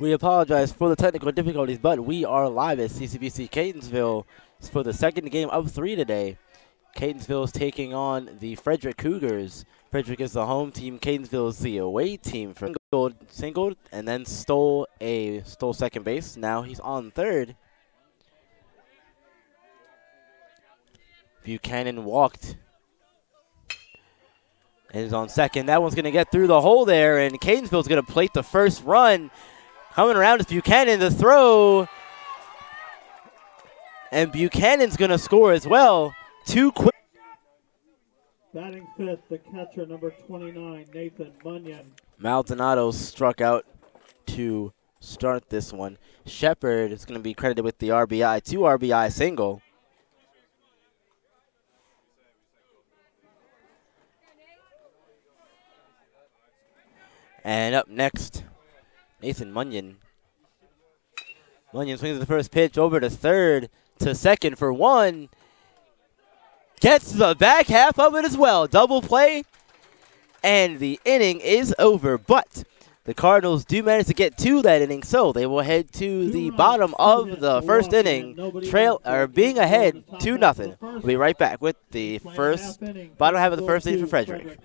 We apologize for the technical difficulties, but we are live at CCBC Catonsville for the second game of 3 today. Catonsville is taking on the Frederick Cougars. Frederick is the home team. Catonsville is the away team. For singled and then stole second base. Now he's on third. Buchanan walked and is on second. That one's going to get through the hole there, and Catonsville's going to plate the first run. Coming around is Buchanan to throw. And Buchanan's going to score as well. Too quick. Batting fifth, the catcher, number 29, Nathan Munyon. Maldonado struck out to start this one. Shepard is going to be credited with the RBI, 2 RBI single. And up next, Nathan Munyon. Munyon swings the first pitch over to third, to second for one. Gets the back half of it as well. Double play, and the inning is over. But the Cardinals do manage to get to that inning, so they will head to the bottom of the first inning, being ahead 2-0. We'll be right back with the bottom half of the first inning for Frederick.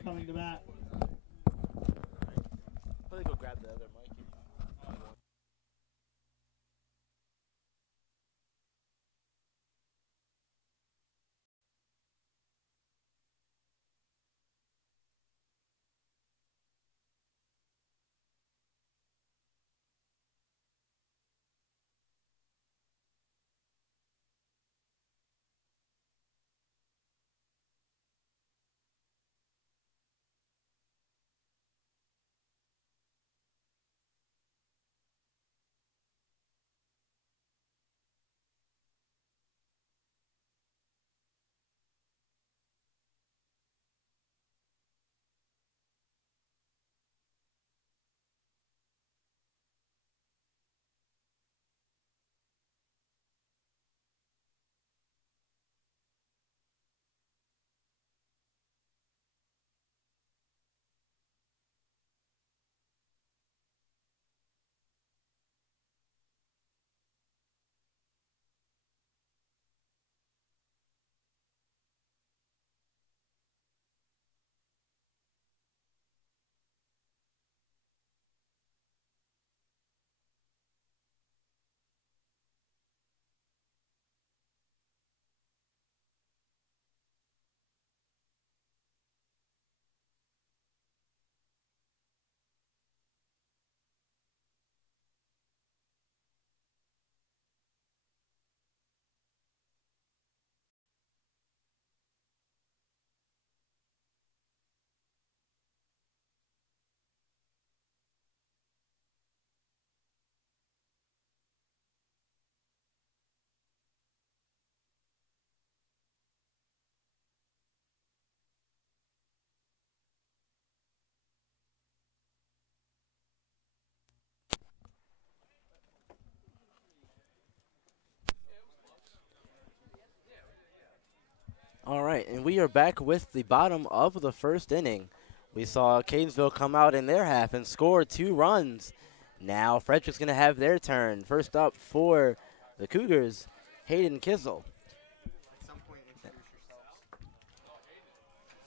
All right, and we are back with the bottom of the first inning. We saw Catonsville come out in their half and score 2 runs. Now Frederick's going to have their turn. First up for the Cougars, Hayden Kissel.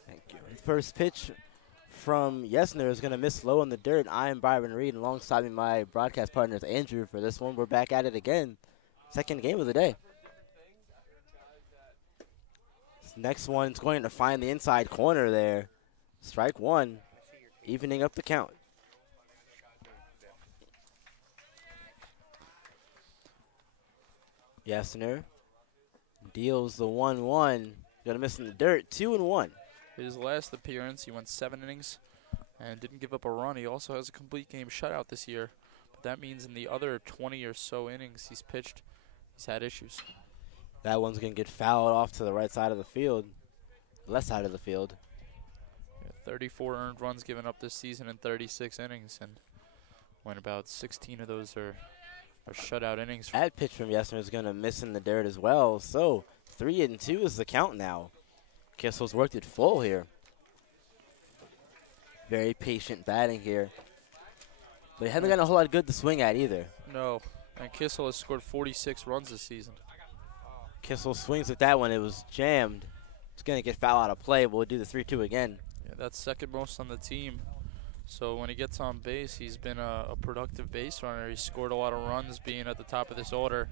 Thank you. First pitch from Yesner is going to miss low in the dirt. I am Byron Reed, alongside me my broadcast partner is Andrew for this one. We're back at it again. Second game of the day. Next one's going to find the inside corner there. Strike one, evening up the count. Yesner deals the 1-1. Gonna miss in the dirt, 2-1. His last appearance, he went 7 innings and didn't give up a run. He also has a complete game shutout this year. But that means in the other 20 or so innings he's pitched, he's had issues. That one's going to get fouled off to the right side of the field, left side of the field. Yeah, 34 earned runs given up this season in 36 innings, and when about 16 of those are shutout innings. That pitch from Yesner is going to miss in the dirt as well. So 3-2 is the count now. Kissel's worked it full here. Very patient batting here. But he hasn't gotten a whole lot of good to swing at either. No. And Kissel has scored 46 runs this season. Kissel swings at that one. It was jammed. It's going to get foul out of play. We'll do the 3-2 again. Yeah, that's second most on the team. So when he gets on base, he's been a productive base runner. He's scored a lot of runs being at the top of this order.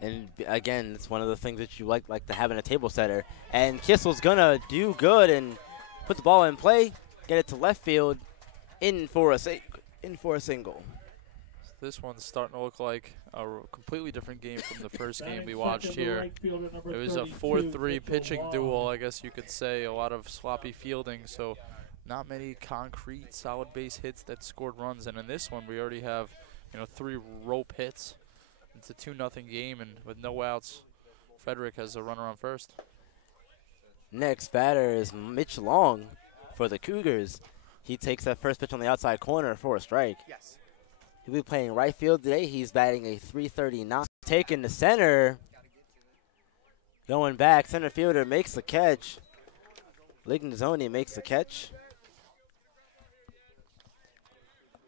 And again, it's one of the things that you like to have in a table setter. And Kissel's going to do good and put the ball in play, get it to left field, in for a single. This one's starting to look like a completely different game from the first game we watched here. It was a 4-3 pitching duel, I guess you could say. A lot of sloppy fielding, so not many concrete, solid base hits that scored runs. And in this one, we already have, 3 rope hits. It's a 2-0 game, and with no outs, Frederick has a runner on first. Next batter is Mitch Long for the Cougars. He takes that first pitch on the outside corner for a strike. Yes. He'll be playing right field today. He's batting a .339. Taking the center. Going back. Center fielder makes the catch. Lignzoni makes the catch.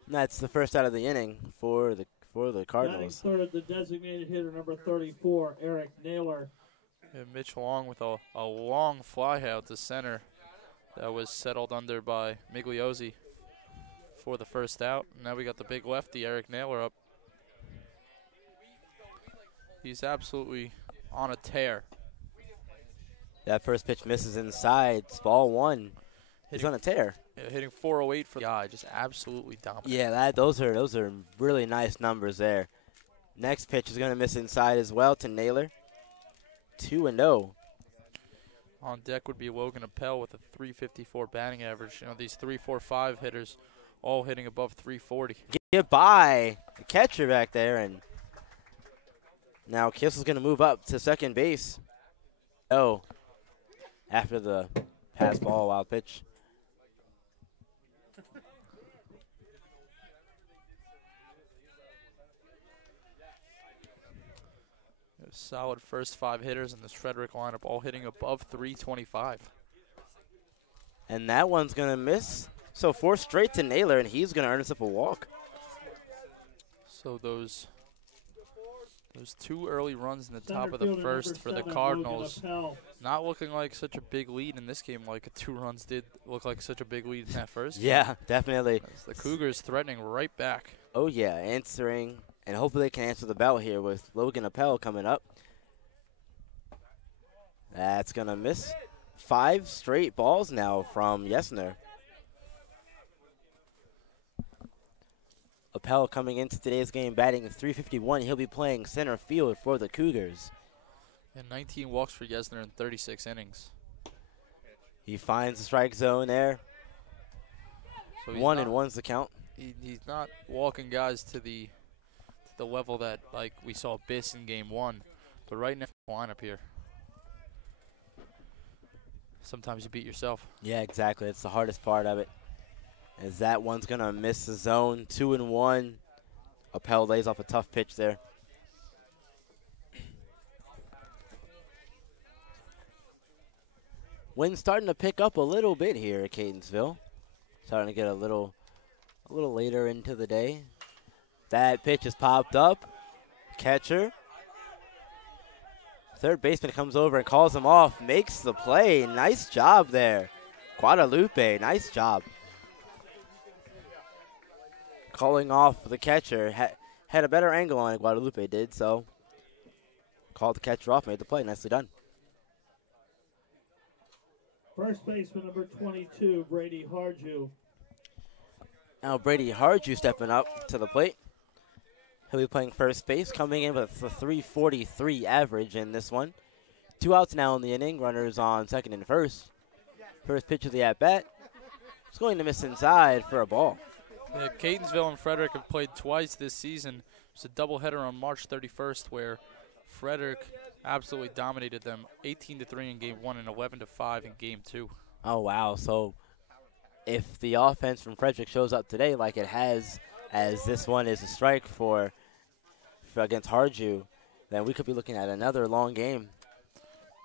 And that's the first out of the inning for the Cardinals. Batting third, the designated hitter, number 34, Eric Naylor. And Mitch Long with a long fly out to center that was settled under by Migliozzi for the first out. Now we got the big lefty, Eric Naylor, up. He's absolutely on a tear. That first pitch misses inside. It's ball one. He's on a tear. Yeah, hitting 408 for the guy, just absolutely dominant. Yeah, those are really nice numbers there. Next pitch is going to miss inside as well to Naylor. 2-0. On deck would be Logan Appel with a .354 batting average. These 3-4-5 hitters all hitting above .340. Get by the catcher back there, and now Kissel's going to move up to second base. Oh, after the pass ball, wild pitch. Solid first 5 hitters in this Frederick lineup, all hitting above .325. And that one's going to miss. So 4 straight to Naylor, and he's going to earn himself a walk. So those 2 early runs in the top of the first for the Cardinals, not looking like such a big lead in this game, like 2 runs did look like such a big lead in that first. Yeah, definitely. As the Cougars threatening right back. Oh, yeah, answering. And hopefully they can answer the bell here with Logan Appel coming up. That's going to miss. 5 straight balls now from Yesner. Appel coming into today's game batting .351. He'll be playing center field for the Cougars. And 19 walks for Yesner in 36 innings. He finds the strike zone there. So 1-1's the count. He's not walking guys to the level that we saw Biss in game 1, but right now lineup here. Sometimes you beat yourself. Yeah, exactly. It's the hardest part of it. As that one's gonna miss the zone. 2-1. Appel lays off a tough pitch there. Wind's starting to pick up a little bit here at Catonsville. Starting to get a little later into the day. That pitch is popped up. Catcher. Third baseman comes over and calls him off. Makes the play. Nice job there. Guadalupe, nice job. Calling off the catcher. Had a better angle on it, Guadalupe did, so called the catcher off, made the play. Nicely done. First baseman, number 22, Brady Harju. Now Brady Harju stepping up to the plate. He'll be playing first base, coming in with a .343 average in this one. 2 outs now in the inning. Runners on second and first. First pitch of the at-bat. It's going to miss inside for a ball. Yeah, Catonsville and Frederick have played twice this season. It was a doubleheader on March 31st where Frederick absolutely dominated them 18-3 in game 1 and 11-5 in game 2. Oh, wow. So if the offense from Frederick shows up today like it has, as this one is a strike for against Harju, then we could be looking at another long game.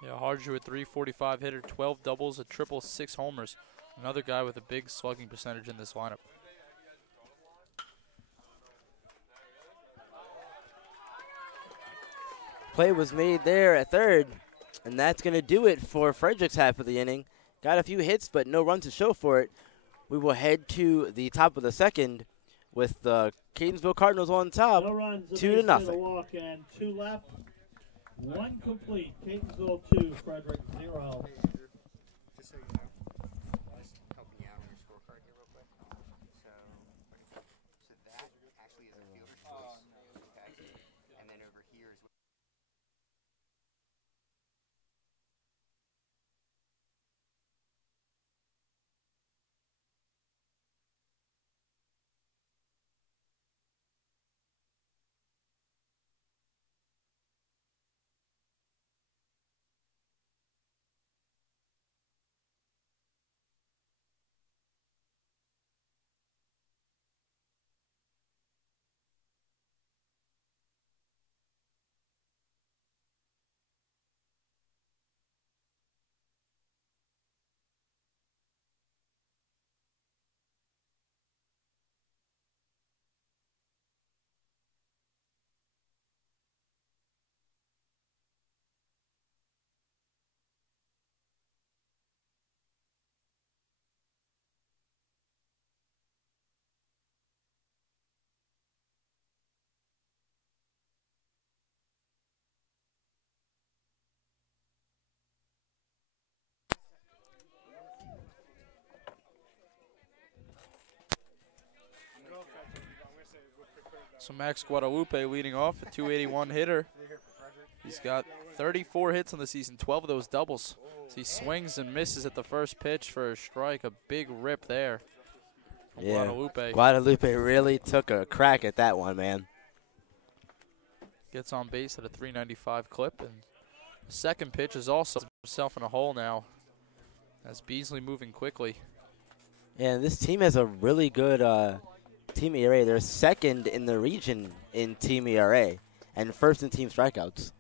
Yeah, Harju, a .345 hitter, 12 doubles, a triple, 6 homers. Another guy with a big slugging percentage in this lineup. Play was made there at third, and that's going to do it for Frederick's half of the inning. Got a few hits, but no runs to show for it. We will head to the top of the second with the Catonsville Cardinals on top, No runs, 2-0. A walk and 2 left. 1 complete. Catonsville 2, Frederick 0. Just so you know, I was helping you out on your scorecard here real quick. So that actually is a fielder's choice. Okay. And then over here is what. So Max Guadalupe leading off, a 281 hitter. He's got 34 hits on the season, 12 of those doubles. So he swings and misses at the first pitch for a strike, a big rip there from Guadalupe. Guadalupe really took a crack at that one, man. Gets on base at a 395 clip, and the second pitch is also himself in a hole now as Beasley moving quickly. And this team has a really good team ERA. They're second in the region in team ERA and first in team strikeouts.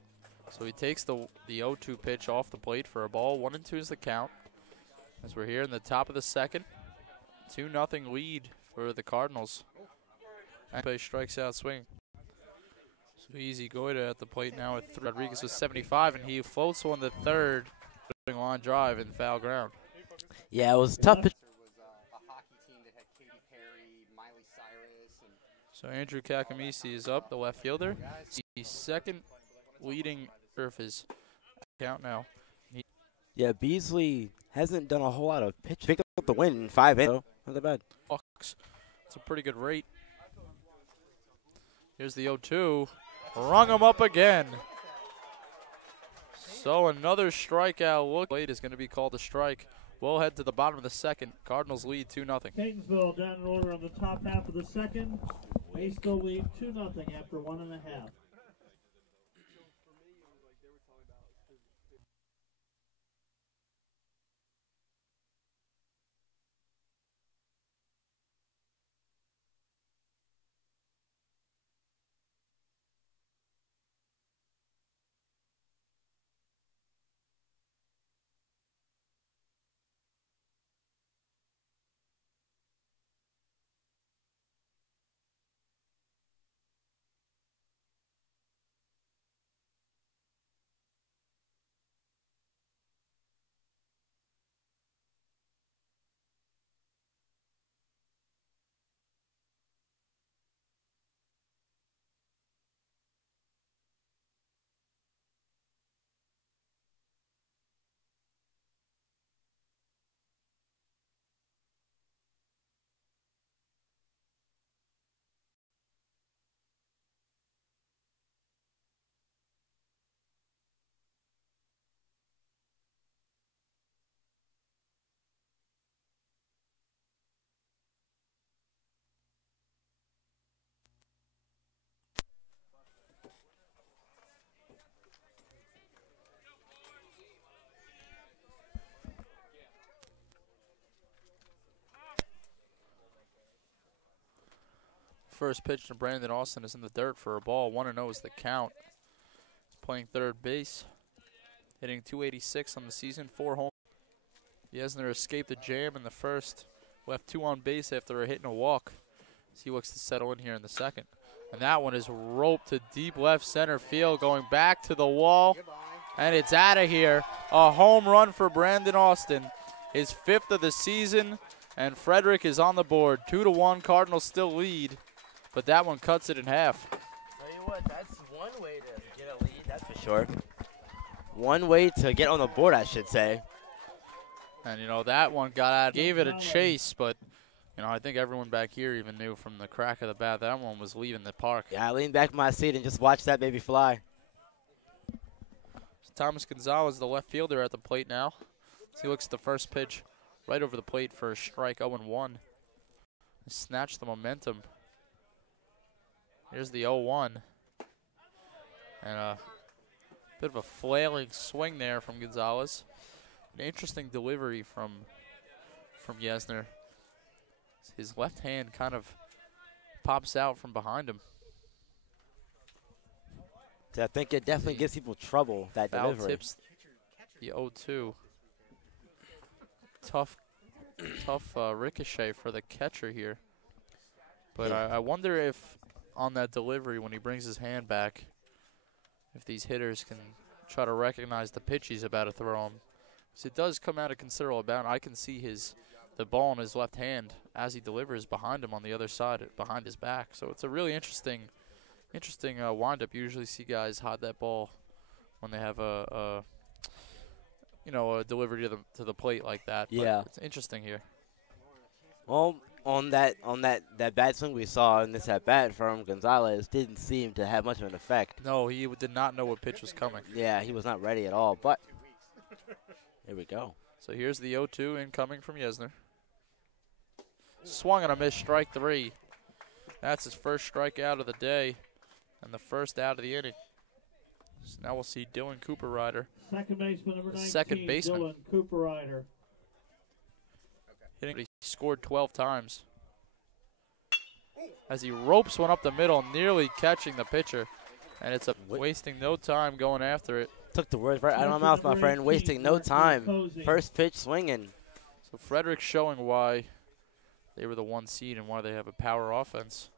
So he takes the 0-2 pitch off the plate for a ball. 1-2 is the count. As we're here in the top of the second, 2-0 lead for the Cardinals. Guadalupe strikes out swinging. So Easy Goida at the plate now with Rodriguez with 75, and he floats one to third, line drive in foul ground. Yeah, it was tough pitch. So Andrew Kakamisi is up, the left fielder. The second leading of his count now. Yeah, Beasley hasn't done a whole lot of pitch. Picked up the win in 5 innings. Not that bad. It's a pretty good rate. Here's the 0-2. Rung him up again. So another strikeout look. Late is going to be called a strike. We'll head to the bottom of the second. Cardinals lead 2-0. Catonsville down in order on the top half of the second. They still lead 2-0 after 1.5. First pitch to Brandon Austin is in the dirt for a ball. 1-0 is the count. He's playing third base, hitting 286 on the season, 4 home. Yesner escaped a jam in the first, left 2 on base after a hit and a walk. As he looks to settle in here in the second. And that one is roped to deep left center field, going back to the wall. And it's out of here. A home run for Brandon Austin. His 5th of the season. And Frederick is on the board. 2-1. Cardinals still lead. But that one cuts it in half. Tell you what, that's one way to get a lead, that's for sure. One way to get on the board, I should say. And, you know, that one got out, gave it a chase, but, you know, I think everyone back here even knew from the crack of the bat that one was leaving the park. Yeah, I leaned back in my seat and just watched that baby fly. Thomas Gonzalez, the left fielder, at the plate now. He looks at the first pitch right over the plate for a strike, 0-1. Snatched the momentum. Here's the 0-1. And a bit of a flailing swing there from Gonzalez. An interesting delivery from Yesner. His left hand kind of pops out from behind him. I think it definitely gives people trouble, that Foul delivery. Tips the 0-2. Tough ricochet for the catcher here. But Yeah. I wonder if on that delivery, when he brings his hand back, if these hitters can try to recognize the pitch he's about to throw him. So it does come out a considerable amount. I can see the ball in his left hand as he delivers behind him on the other side, behind his back. So it's a really interesting windup. You usually see guys hide that ball when they have a delivery to the plate like that. Yeah. But it's interesting here. Well, on that bad swing we saw in this at bat from Gonzalez didn't seem to have much of an effect. No, he did not know what pitch was coming. Yeah, he was not ready at all, but here we go. So here's the 0-2 incoming from Yesner. Swung and a miss, strike 3. That's his first strikeout of the day and the first out of the inning. So now we'll see Dylan Cooper Ryder. Second baseman, number 19, Second baseman. Dylan Cooper Ryder. He scored 12 times. As he ropes one up the middle, nearly catching the pitcher. And it's wasting no time going after it. Took the words right out of my mouth, my friend. Wasting no time. First pitch swinging. So Frederick showing why they were the 1 seed and why they have a power offense.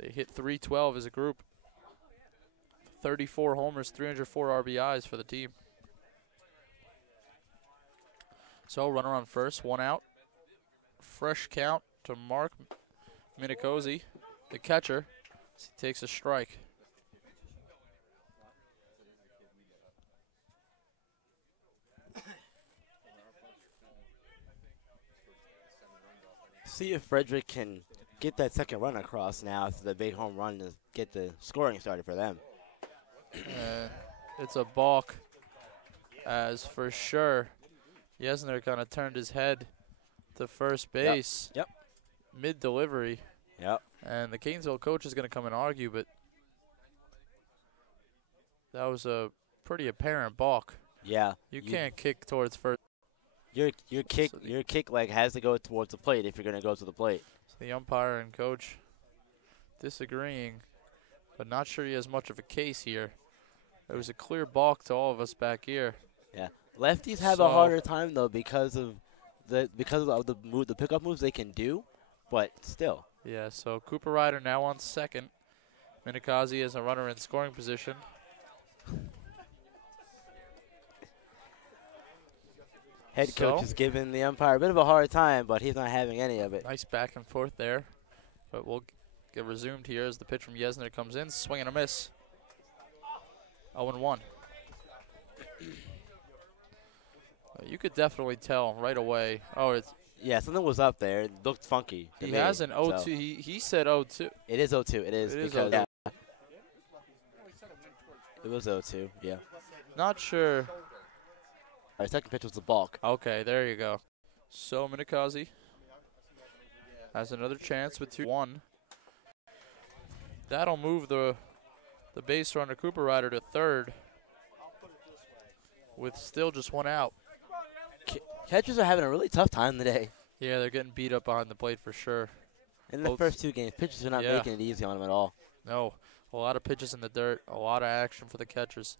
They hit 312 as a group. 34 homers, 304 RBIs for the team. So runner on first, 1 out. Fresh count to Mark Minicozy, the catcher. He takes a strike. See if Frederick can get that second run across now after the big home run to get the scoring started for them. It's a balk, as for sure Yesner kind of turned his head to first base. Yep. Mid-delivery. Yep. And the Catonsville coach is going to come and argue, but that was a pretty apparent balk. Yeah. You can't kick towards first. Your kick leg has to go towards the plate if you're going to go to the plate. So the umpire and coach disagreeing, but not sure he has much of a case here. It was a clear balk to all of us back here. Yeah. Lefties have a harder time though because of the pickup moves they can do, but still. Yeah, so Cooper Ryder now on second. Minikazi is a runner in scoring position. Head coach is giving the umpire a bit of a hard time, but he's not having any of it. Nice back and forth there. But we'll get resumed here as the pitch from Yesner comes in. Swing and a miss. 0-1. You could definitely tell right away. Yeah, something was up there. It looked funky. He has an 0-2. So. He said 0-2. It is 0-2. It is because yeah. It was 0-2. Yeah. Not sure. Our second pitch was the balk. Okay, there you go. So Minikazi has another chance with 2-1. That'll move the base runner Cooper Ryder to third with still just 1 out. Catchers are having a really tough time today. Yeah, they're getting beat up behind the plate for sure. In the first 2 games, pitchers are not making it easy on them at all. No, a lot of pitches in the dirt, a lot of action for the catchers.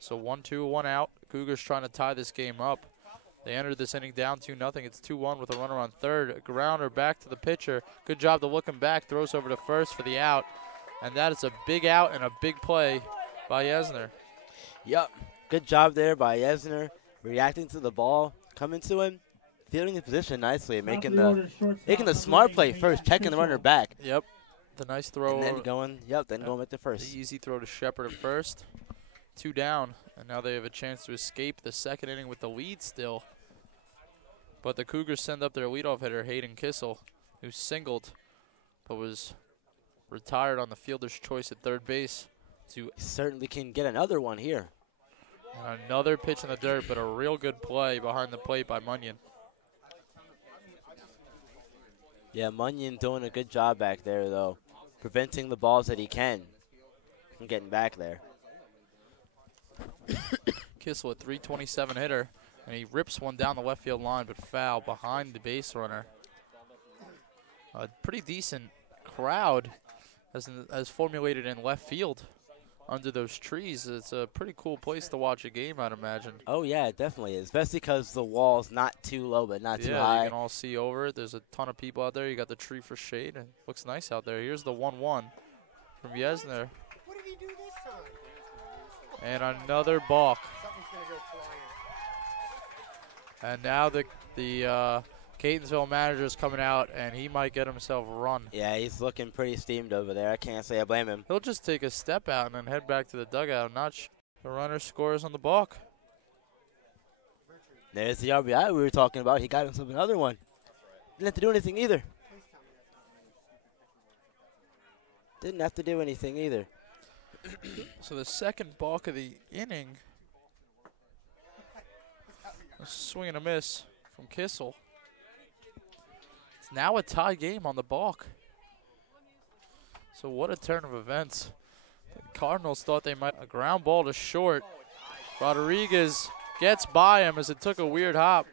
So 1-2, 1 out. Cougars trying to tie this game up. They entered this inning down 2-0. It's 2-1 with a runner on third. A grounder back to the pitcher. Good job to look him back. Throws over to first for the out. And that is a big out and a big play by Yesner. Yep. Good job there by Yesner, reacting to the ball, coming to him, fielding the position nicely, and making the smart play first, checking the runner back. Yep. The nice throw. And then going at the first. The easy throw to Shepard at first. 2 down, and now they have a chance to escape the second inning with the lead still. But the Cougars send up their leadoff hitter, Hayden Kissel, who singled but was retired on the fielder's choice at third base. He certainly can get another one here. And another pitch in the dirt, but a real good play behind the plate by Munyon. Yeah, Munyon doing a good job back there, though, preventing the balls that he can from getting back there. Kissel, a .327 hitter, and he rips one down the left field line, but foul behind the base runner. A pretty decent crowd has formulated in left field under those trees. It's a pretty cool place to watch a game, I'd imagine. Oh, yeah, it definitely is, especially because the wall's not too low but not too high. Yeah, you can all see over it. There's a ton of people out there. You got the tree for shade, and it looks nice out there. Here's the 1-1 from Yesner. What did he do this time? And another balk. Something's going to go flying. And now the Catonsville manager is coming out, and he might get himself run. Yeah, he's looking pretty steamed over there. I can't say I blame him. He'll just take a step out and then head back to the dugout. The runner scores on the balk. There's the RBI we were talking about. He got himself another one. Didn't have to do anything either. Didn't have to do anything either. So the second balk of the inning. A swing and a miss from Kissel. It's now a tie game on the balk. So what a turn of events. The Cardinals thought they might. A ground ball to short. Rodriguez gets by him as it took a weird hop.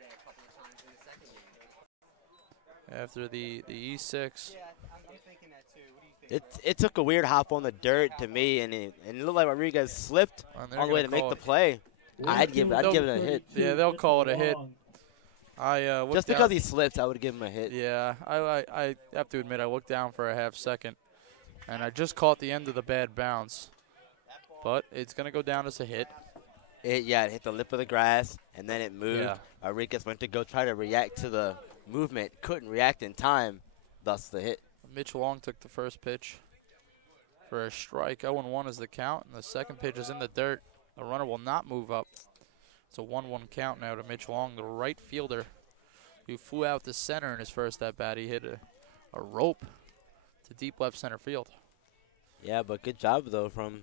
After the E6. Yeah, I'm thinking that too. What do you think? It took a weird hop on the dirt to me, and it looked like Rodriguez slipped on the way to make the play. I'd give it a hit. Yeah, they'll call it a hit. Just because he slipped, I would give him a hit. Yeah, I have to admit, I looked down for a half second, and I just caught the end of the bad bounce. But it's going to go down as a hit. It hit the lip of the grass, and then it moved. Yeah. Rodriguez went to go try to react to the movement. Couldn't react in time, thus the hit. Mitch Long took the first pitch for a strike. 0-1 is the count, and the second pitch is in the dirt. The runner will not move up. It's a 1-1 count now to Mitch Long, the right fielder, who flew out to center in his first at-bat. He hit a rope to deep left center field. Yeah, but good job, though, from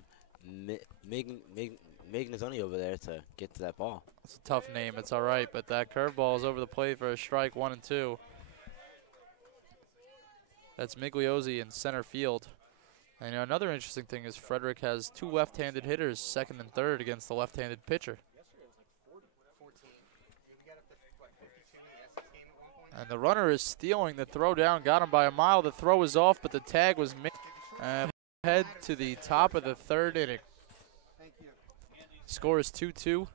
Mignazoni over there to get to that ball. It's a tough name. It's all right, but that curveball is over the plate for a strike, 1-2. That's Migliozzi in center field. And another interesting thing is Frederick has 2 left-handed hitters, second and third, against the left-handed pitcher. And the runner is stealing the throw down, got him by a mile. The throw is off, but the tag was missed. And head to the top of the third inning. Score is 2-2,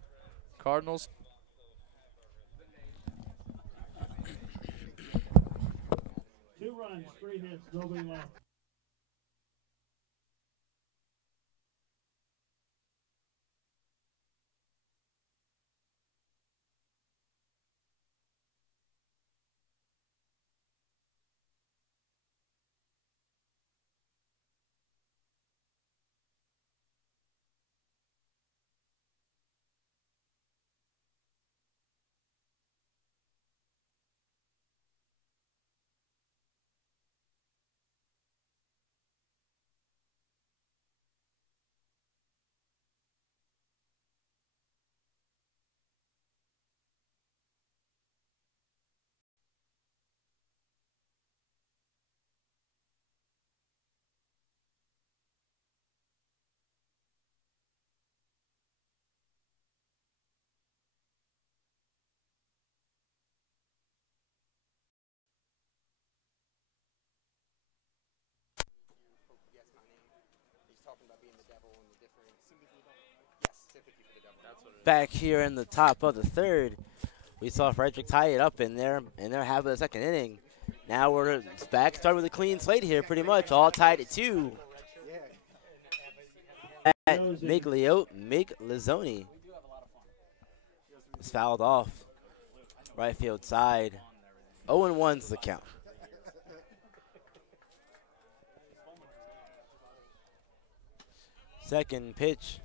Cardinals. Two runs, 3 hits, nobody left. Back here in the top of the third, we saw Frederick tie it up in their half of the second inning. Now we're back, starting with a clean slate here, pretty much all tied at 2. Migliozoni is fouled off. Right field side. 0-1's the count. Second pitch.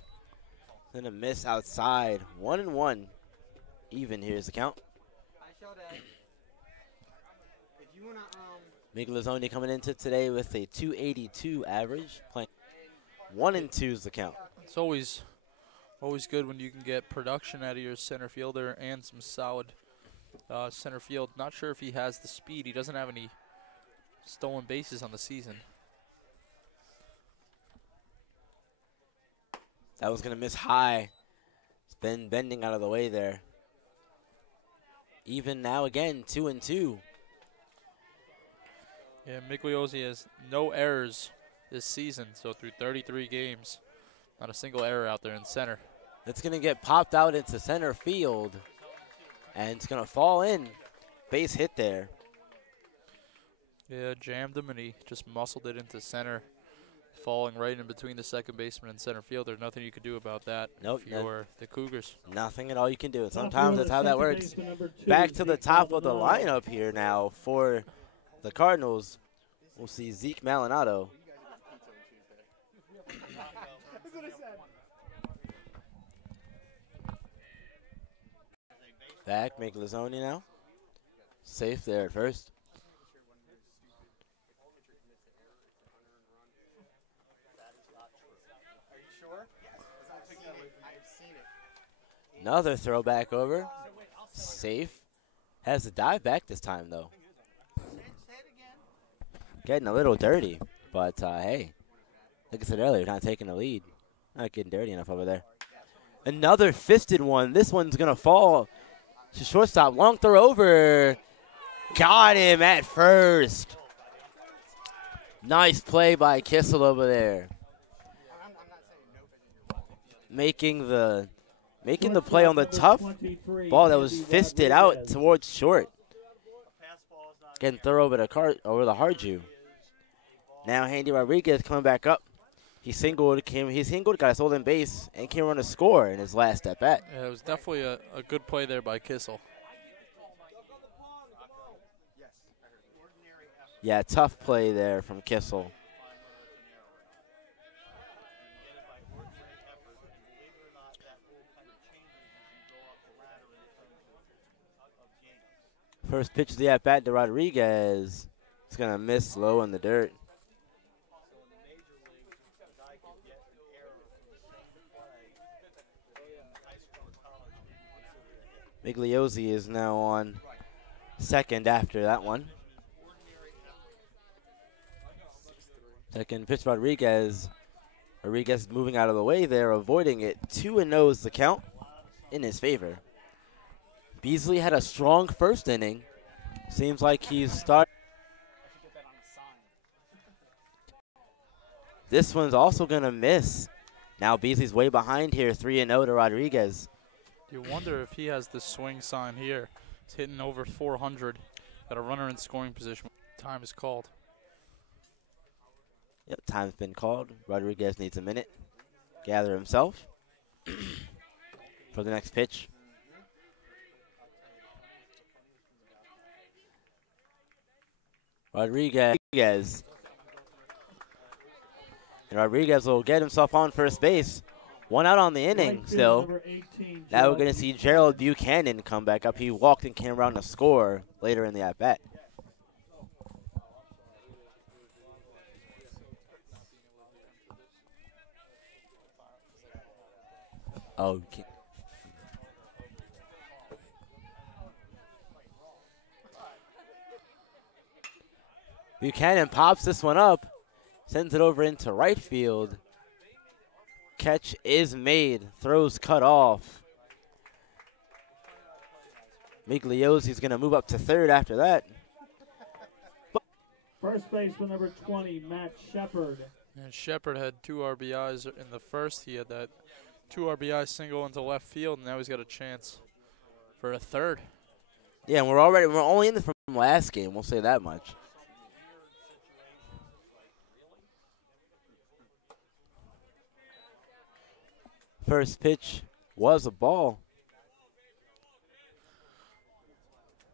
Then a miss outside. 1-1. Even here's the count. Migliozoni coming into today with a 282 average. Playing 1-2 is the count. It's always good when you can get production out of your center fielder and some solid center field. Not sure if he has the speed. He doesn't have any stolen bases on the season. That was going to miss high. It's been bending out of the way there. Even now again, 2-2. Yeah, Migliozzi has no errors this season, so through 33 games, not a single error out there in center. It's going to get popped out into center field, and it's going to fall in. Base hit there. Yeah, jammed him, and he just muscled it into center, falling right in between the second baseman and center field. There's nothing you could do about that. Nope. If you're the Cougars. Nothing at all you can do. Sometimes that's how that works. Back to the top of the lineup here now for the Cardinals. We'll see Zeke Malinato. Back, Migliozoni now. Safe there at first. Another throwback over. Safe. Has the dive back this time, though. Getting a little dirty, but hey, like I said earlier, not taking the lead. Not getting dirty enough over there. Another fisted one. This one's going to fall to shortstop. Long throw over. Got him at first. Nice play by Kissel over there. Making the play on the tough ball that was fisted out towards short. Getting throw over the hard Jew. Now Handy Rodriguez coming back up. He singled, got a stolen base, and came run a score in his last at bat. Yeah, it was definitely a good play there by Kissel. Yeah, tough play there from Kissel. First pitch of the at-bat to Rodriguez. It's going to miss low in the dirt. Migliozzi is now on second after that one. Second pitch, Rodriguez. Rodriguez moving out of the way there, avoiding it. 2-0 is the count in his favor. Beasley had a strong first inning. Seems like he's starting. This one's also going to miss. Now Beasley's way behind here, 3-0 to Rodriguez. You wonder if he has the swing sign here. He's hitting over 400. Got a runner in scoring position. Time is called. Yep, time's been called. Rodriguez needs a minute. Gather himself for the next pitch. Rodriguez. And Rodriguez will get himself on first base. One out on the inning still. Now we're going to see Gerald Buchanan come back up. He walked and came around to score later in the at-bat. Okay. Buchanan pops this one up, sends it over into right field. Catch is made. Throws cut off. Migliozzi's going to move up to third after that. First baseman number 20, Matt Shepard. And Shepard had 2 RBIs in the first. He had that 2 RBI single into left field, and now he's got a chance for a third. Yeah, and we're only in the from last game. We'll say that much. First pitch was a ball.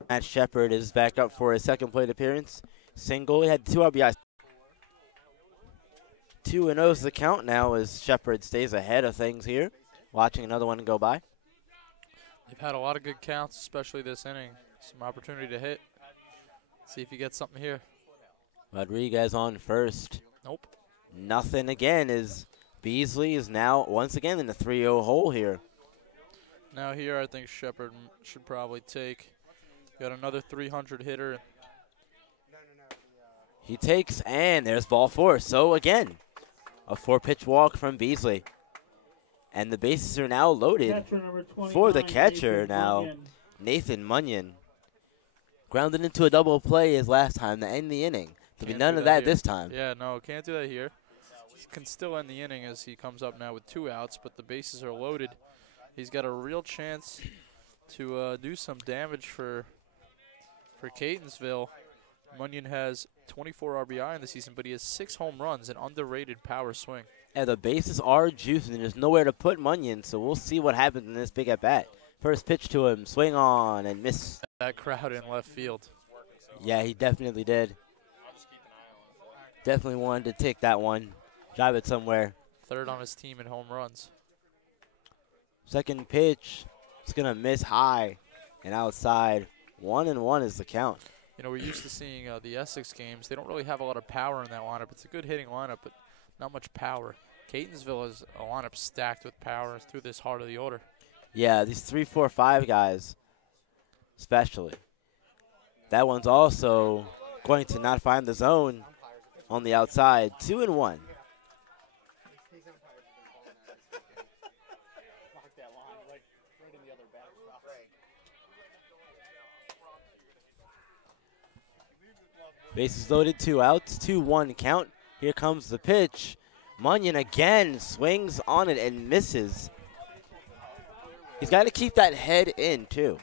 Matt Shepard is back up for his second plate appearance. Single, he had 2 RBIs. 2-0 is the count now as Shepard stays ahead of things here. Watching another one go by. They've had a lot of good counts, especially this inning. Some opportunity to hit. See if you get something here. Rodriguez on first. Nope. Nothing again as Beasley is now once again in the 3-0 hole here. Now here I think Shepard should probably take. Got another 300 hitter. He takes, and there's ball 4. So again, a 4-pitch walk from Beasley. And the bases are now loaded for the catcher now, Nathan Munyon. Grounded into a double play as last time to end the inning. There'll be none of that this time. Yeah, no, can't do that here. He can still end the inning as he comes up now with 2 outs, but the bases are loaded. He's got a real chance to do some damage for Catonsville. Munyon has 24 RBI in the season, but he has 6 home runs, an underrated power swing. Yeah, the bases are juiced, and there's nowhere to put Munyon, so we'll see what happens in this big at-bat. First pitch to him, swing on and miss. That crowd in left field. Yeah, he definitely did. Definitely wanted to take that one, drive it somewhere. 3rd on his team in home runs. Second pitch, it's going to miss high and outside. 1-1 is the count. You know, we're used to seeing the Essex games. They don't really have a lot of power in that lineup. It's a good hitting lineup, but not much power. Catonsville is a lineup stacked with power through this heart of the order. Yeah, these 3, 4, 5 guys, especially. That one's also going to not find the zone on the outside. 2-1. Bases loaded, 2 outs, 2-1 count. Here comes the pitch. Munyon again swings on it and misses. He's got to keep that head in, too.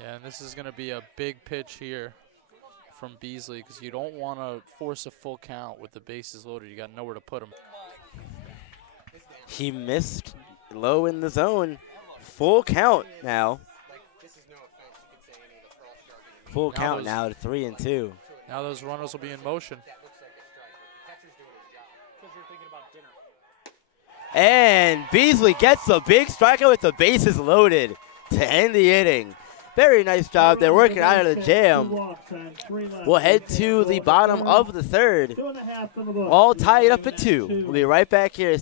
Yeah, and this is going to be a big pitch here from Beasley because you don't want to force a full count with the bases loaded. You got nowhere to put him. He missed low in the zone. Full count now. Full count now to 3-2. Now those runners will be in motion. And Beasley gets the big strikeout with the bases loaded to end the inning. Very nice job there working out of the jam. We'll head to the bottom of the 3rd. All tied up at 2. We'll be right back here.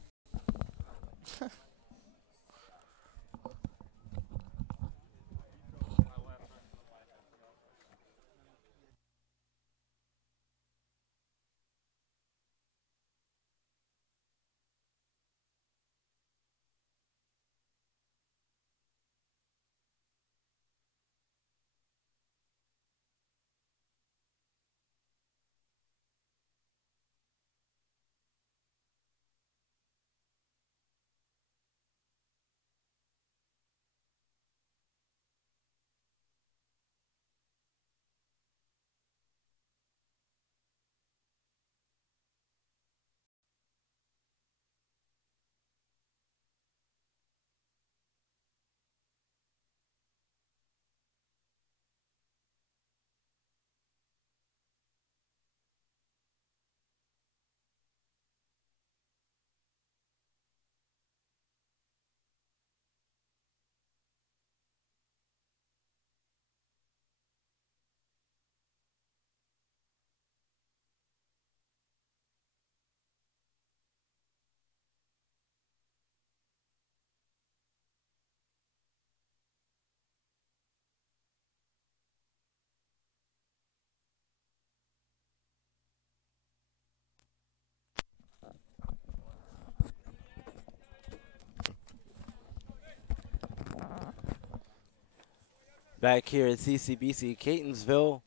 Back here at CCBC Catonsville.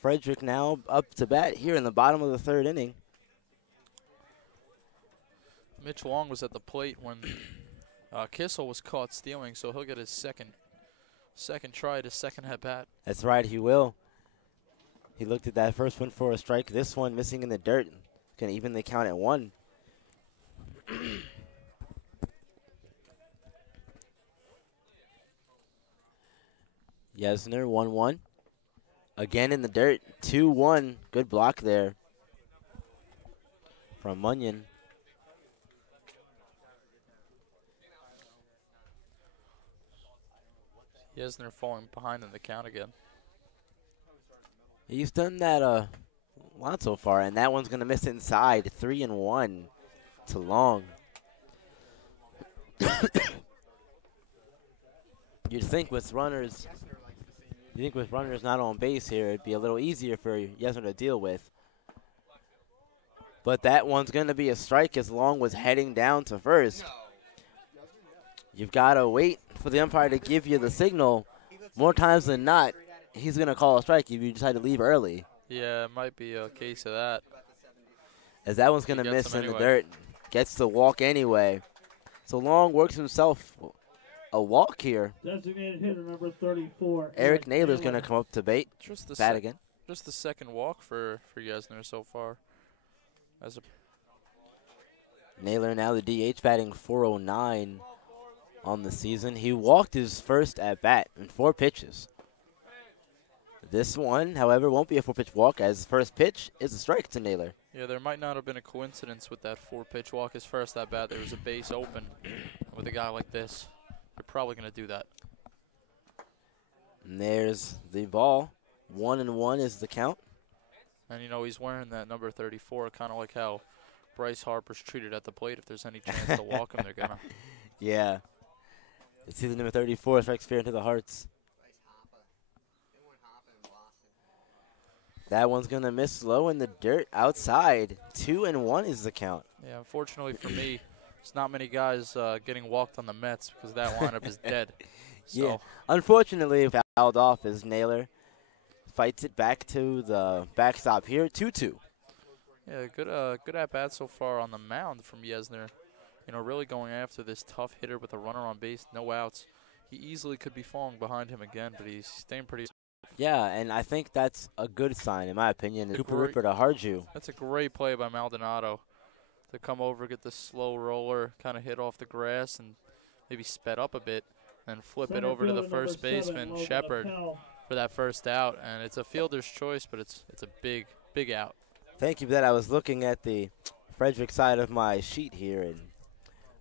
Frederick now up to bat here in the bottom of the 3rd inning. Mitch Long was at the plate when Kissel was caught stealing, so he'll get his second try to second at bat. That's right, he will. He looked at that first one for a strike. This one missing in the dirt. Going to even the count at 1. Yesner 1-1. Again in the dirt. 2-1. Good block there from Munyon. Yesner falling behind in the count again. He's done that a lot so far, and that one's going to miss inside. 3-1 to Long. You'd think with runners not on base here, it'd be a little easier for Yesner to deal with. But that one's going to be a strike as Long was heading down to first. You've got to wait for the umpire to give you the signal. More times than not, he's going to call a strike if you decide to leave early. Yeah, it might be a case of that. As that one's going to miss in the dirt. Gets the walk anyway. So Long works himself a walk here. Designated hitter number 34. Eric Naylor's going to come up to bat again. Just the second walk for Yesner so far. Naylor now the DH, batting .409 on the season. He walked his first at bat in 4 pitches. This one, however, won't be a 4-pitch walk, as first pitch is a strike to Naylor. Yeah, there might not have been a coincidence with that 4-pitch walk. His first at bat, there was a base open. With a guy like this, you're probably going to do that. And there's the ball. 1-1 is the count. And, you know, he's wearing that number 34, kind of like how Bryce Harper's treated at the plate. If there's any chance to walk him, they're going to. Yeah. It's the number 34, strikes fear into the hearts. That one's going to miss low in the dirt outside. 2-1 is the count. Yeah, unfortunately for me, there's not many guys getting walked on the Mets because that lineup is dead. So. Yeah, unfortunately, fouled off as Naylor fights it back to the backstop here. 2-2. Yeah, good at bat so far on the mound from Yesner. You know, really going after this tough hitter with a runner on base, no outs. He easily could be falling behind him again, but he's staying pretty. Yeah, and I think that's a good sign, in my opinion. Cooper Ripper to Harju. That's a great play by Maldonado to come over, get the slow roller, kind of hit off the grass, and maybe sped up a bit, and flip it over to the first baseman, Shepard, for that first out. And it's a fielder's choice, but it's a big, big out. Thank you for that. I was looking at the Frederick side of my sheet here and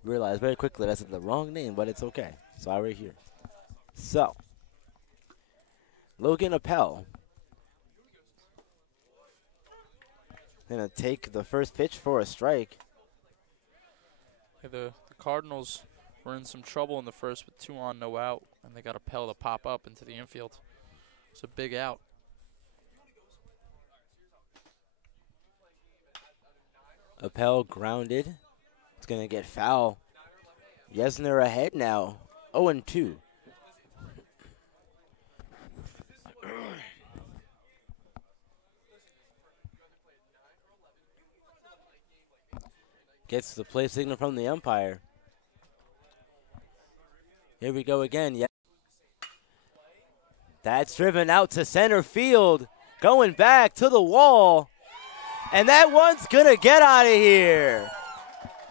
realized very quickly that's the wrong name, but it's okay. Sorry here. So, Logan Appel going to take the first pitch for a strike. Hey, the Cardinals were in some trouble in the first with 2 on, no out, and they got Appel to pop up into the infield. It's a big out. Appel grounded. It's going to get foul. Yesner ahead now, 0-2. Gets the play signal from the umpire. Here we go again. Yeah. That's driven out to center field. Going back to the wall. And that one's going to get out of here.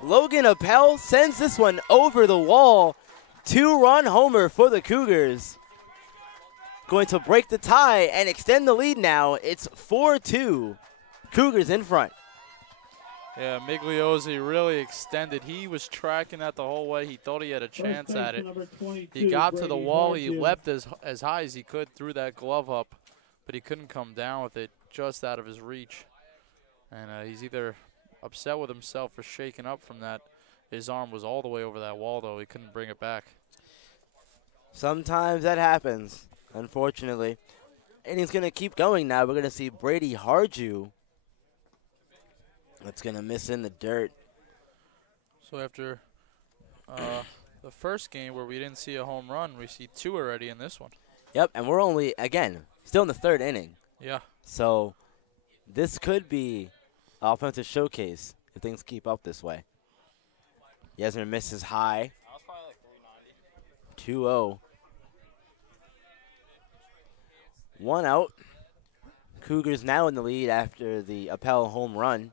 Logan Appel sends this one over the wall. 2-run homer for the Cougars. Going to break the tie and extend the lead now. It's 4-2. Cougars in front. Yeah, Migliozzi really extended. He was tracking that the whole way. He thought he had a chance at it. He got to the wall. He leapt as high as he could, threw that glove up, but he couldn't come down with it, just out of his reach. And he's either upset with himself for shaking up from that. His arm was all the way over that wall, though. He couldn't bring it back. Sometimes that happens, unfortunately. And he's going to keep going now. We're going to see Brady Harju. That's going to miss in the dirt. So after the first game where we didn't see a home run, we see 2 already in this one. Yep, and we're only, again, still in the 3rd inning. Yeah. So this could be an offensive showcase if things keep up this way. Yesner misses high. 2-0. 1 out. Cougars now in the lead after the Appel home run.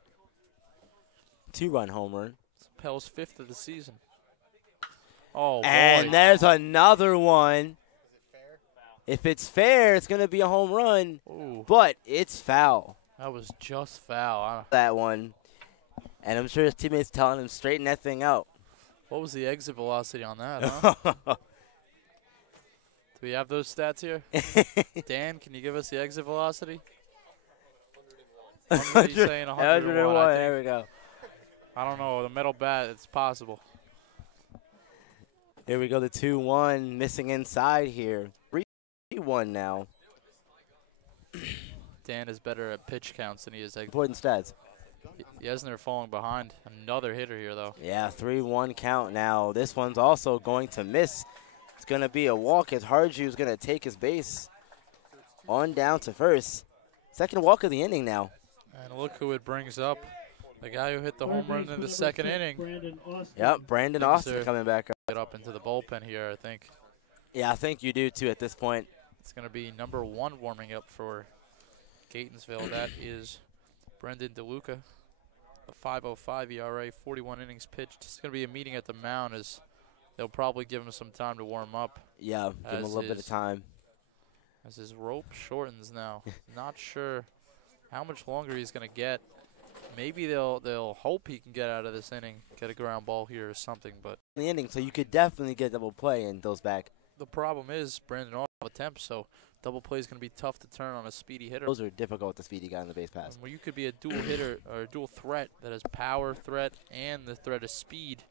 2-run home run. Pell's 5th of the season. Oh, And boy. there's another one. Is it fair? If it's fair, it's going to be a home run, Ooh, but it's foul, that was just foul. that one. And I'm sure his teammates telling him straighten that thing out. What was the exit velocity on that, huh? Do we have those stats here? Dan, can you give us the exit velocity? He's saying 101. I think. There we go. I don't know. The metal bat, it's possible. Here we go, the 2-1 missing inside here. 3-1 now. Dan is better at pitch counts than he is exit. Important stats. Yesner falling behind. Another hitter here, though. Yeah, 3-1 count now. This one's also going to miss. It's going to be a walk as Harju's going to take his base on down to first. Second walk of the inning now. And look who it brings up. The guy who hit the home run in the second inning. Yep, Brandon Austin coming back up. Get up into the bullpen here, I think. Yeah, I think you do, too, at this point. It's going to be number 1 warming up for Catonsville. That is Brendan DeLuca. A 5.05 ERA, 41 innings pitched. It's going to be a meeting at the mound as they'll probably give him some time to warm up. Yeah, give him a little bit of time. As his rope shortens now. Not sure how much longer he's going to get. Maybe they'll hope he can get out of this inning, get a ground ball here or something. But The inning, so you could definitely get double play and those back. the problem is Brandon all attempts, so double play is going to be tough to turn on a speedy hitter. Those are difficult with the speedy guy on the base pass. Where you could be a dual hitter or a dual threat that has power threat and the threat of speed,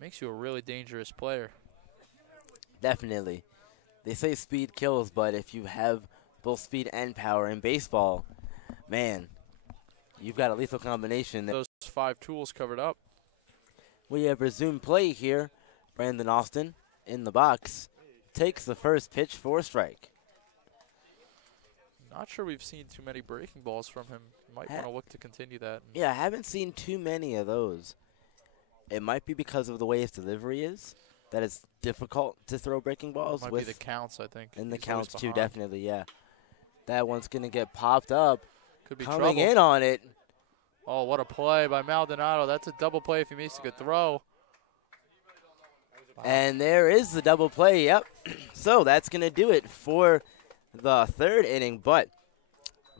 makes you a really dangerous player. Definitely. They say speed kills, but if you have both speed and power in baseball, man, you've got a lethal combination. Those 5 tools covered up. We have resumed play here. Brandon Austin in the box takes the first pitch for a strike. Not sure we've seen too many breaking balls from him. Might want to look to continue that. Yeah, I haven't seen too many of those. It might be because of the way his delivery is, that it's difficult to throw breaking balls. Might be the counts, I think. And the He's always counts, too, behind. definitely, yeah. That one's going to get popped up. Could be Coming trouble. in on it. Oh, what a play by Maldonado. That's a double play if he makes a good throw. And there is the double play, yep. So that's going to do it for the third inning. But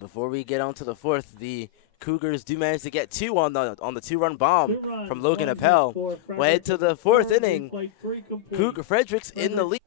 before we get on to the fourth, the Cougars do manage to get 2 on the 2-run bomb from Logan Appel. We'll head to the fourth inning. Frederick's in the lead.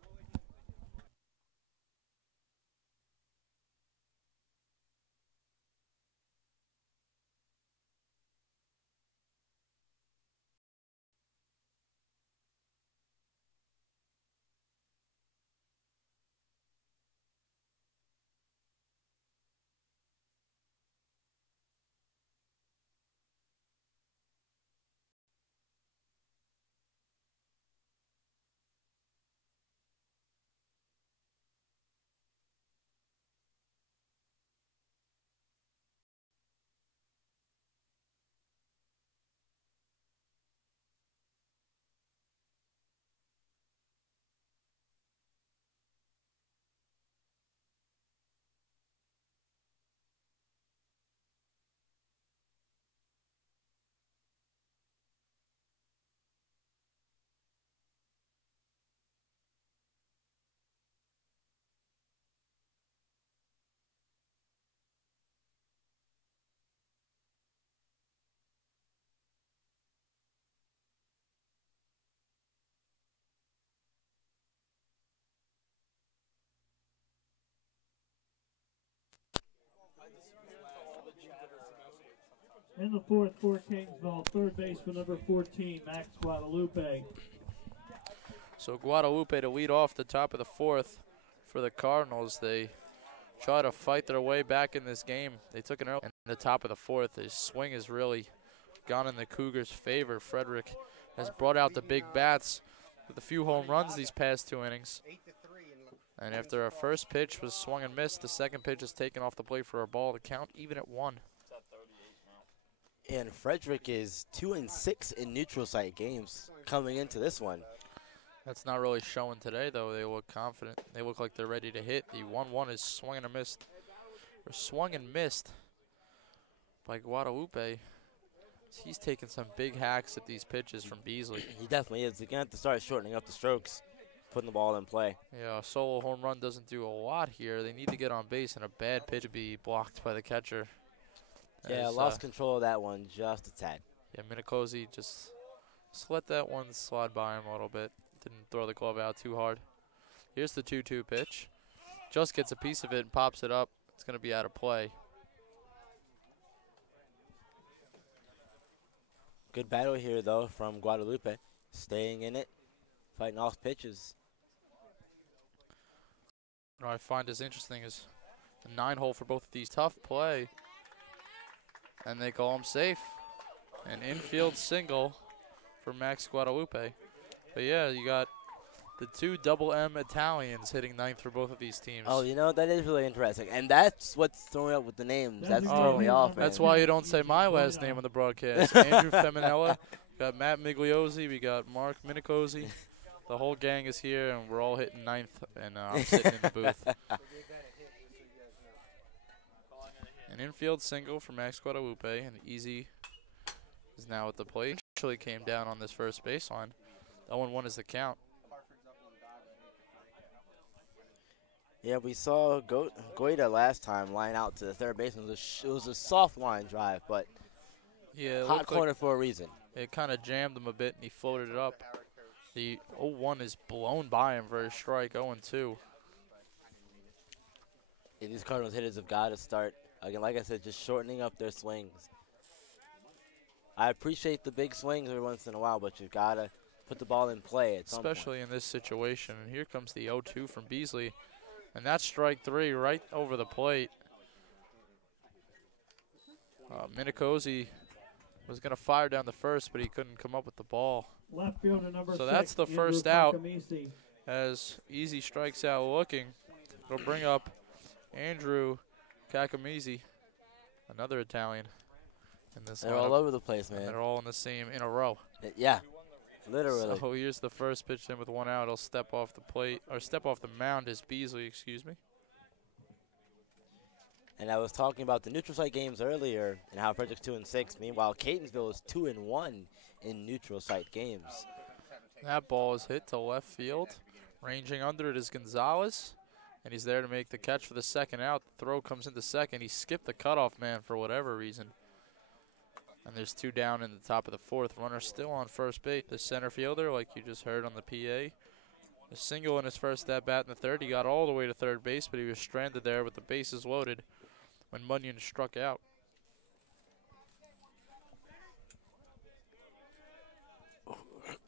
In the fourth for Kingsville, third baseman number 14, Max Guadalupe. So Guadalupe to lead off the top of the fourth for the Cardinals. They try to fight their way back in this game. They took an early in the top of the fourth. His swing has really gone in the Cougars' favor. Frederick has brought out the big bats with a few home runs these past 2 innings. And after our first pitch was swung and missed, the second pitch is taken off the plate for a ball to count even at 1. And Frederick is 2-6 in neutral site games coming into this one. That's not really showing today, though. They look confident. They look like they're ready to hit. The 1-1 is swung and missed. Or swung and missed by Guadalupe. He's taking some big hacks at these pitches from Beasley. He definitely is. He's going to have to start shortening up the strokes, putting the ball in play. Yeah, a solo home run doesn't do a lot here. They need to get on base, and a bad pitch to be blocked by the catcher. Yeah, lost control of that one just a tad. Yeah, Minicozy just let that one slide by him a little bit. Didn't throw the glove out too hard. Here's the 2-2 pitch. Just gets a piece of it and pops it up. It's going to be out of play. Good battle here, though, from Guadalupe. Staying in it, fighting off pitches. What I find is interesting is the 9-hole for both of these. Tough play. And they call him safe. An infield single for Max Guadalupe. But yeah, you got the 2 double M Italians hitting 9th for both of these teams. Oh, you know, that is really interesting. And that's what's throwing up with the names. That's throwing me off, man. That's why you don't say my last name on the broadcast. Andrew Feminella, we got Matt Migliosi, we got Mark Minicozy. The whole gang is here, and we're all hitting 9th, and I'm sitting in the booth. An infield single for Max Guadalupe, and Easy is now at the plate. Actually came down on this first baseline. 0-1 is the count. Yeah, we saw Goita last time line out to the third baseman. It was a soft line drive, but yeah, hot corner for a reason. It kind of jammed him a bit, and he floated it up. The 0-1 is blown by him for a strike, 0-2. Yeah, these Cardinals hitters have got to start, again, like I said, just shortening up their swings. I appreciate the big swings every once in a while, but you've got to put the ball in play at some point. Especially in this situation. And here comes the 0-2 from Beasley. And that's strike 3 right over the plate. Minicozy was going to fire down the first, but he couldn't come up with the ball. Left fielder number So 6, that's the Andrew first out. Kakamisi. As Easy strikes out looking, it'll bring up Andrew Kakamizi, another Italian. In this They're all over the place, man. They're all in a row. Yeah, literally. So here's the first pitch in with 1 out. He'll step off the plate, or step off the mound is Beasley, excuse me. And I was talking about the neutral site games earlier and how Frederick's 2-6. Meanwhile, Catonsville is 2-1 in neutral site games. That ball is hit to left field. Ranging under it is Gonzalez, and he's there to make the catch for the second out. The throw comes into second. He skipped the cutoff man for whatever reason. And there's 2 down in the top of the 4th. Runner still on first base. The center fielder, like you just heard on the PA. A single in his first at-bat in the 3rd. He got all the way to third base, but he was stranded there with the bases loaded when Munyon struck out.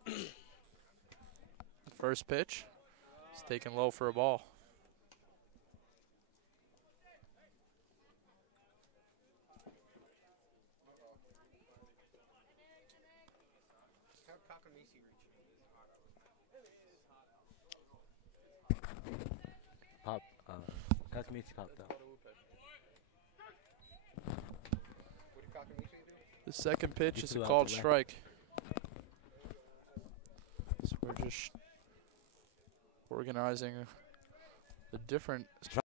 The first pitch is taken low for a ball. Kakamisi popped up. The second pitch is a called strike. So we're just organizing the different.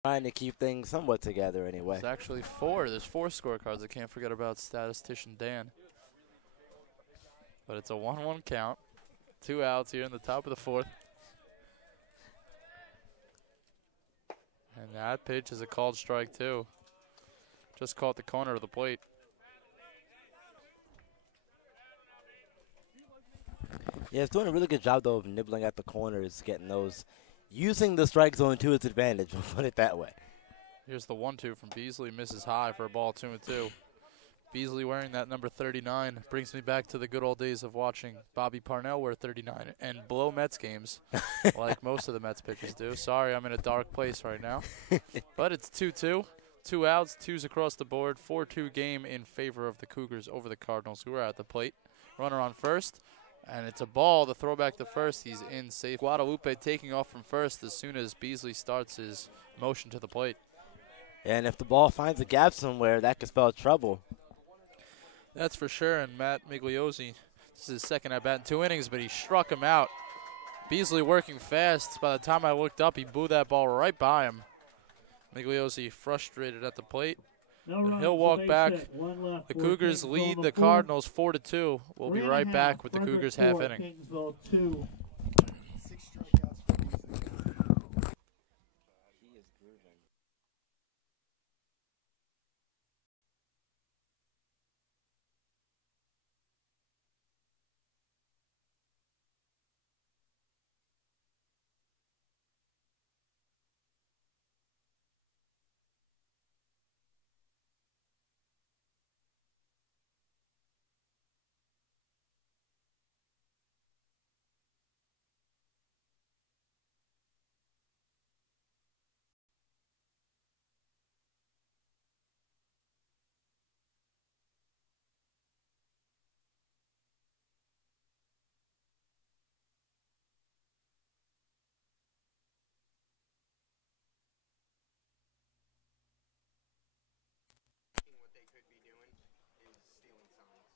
Trying to keep things somewhat together anyway. There's actually 4. There's 4 scorecards. I can't forget about statistician Dan. But it's a 1-1 count. 2 outs here in the top of the 4th. And that pitch is a called strike too. Just caught the corner of the plate. Yeah, it's doing a really good job, though, of nibbling at the corners, getting those, using the strike zone to its advantage, we'll put it that way. Here's the 1-2 from Beasley, misses high for a ball 2-2. Beasley wearing that number 39 brings me back to the good old days of watching Bobby Parnell wear 39 and blow Mets games like most of the Mets pitchers do. Sorry, I'm in a dark place right now. But it's 2-2. 2 outs, 2s across the board. 4-2 game in favor of the Cougars over the Cardinals, who are at the plate. Runner on first, and it's a ball. The throwback to first, he's in safe. Guadalupe taking off from first as soon as Beasley starts his motion to the plate. And if the ball finds a gap somewhere, that could spell trouble. That's for sure, and Matt Migliosi, this is his second at-bat in 2 innings, but he struck him out. Beasley working fast. By the time I looked up, he blew that ball right by him. Migliosi frustrated at the plate. No But runs, he'll a walk base back. hit, one left The for Cougars Kingsville lead on the fourth. Cardinals 4-2. We'll be right back with the Frederick Cougars half 4, inning. Kingsville 2. 6 strikeouts for these. He is grooving. What they could be doing is stealing signs.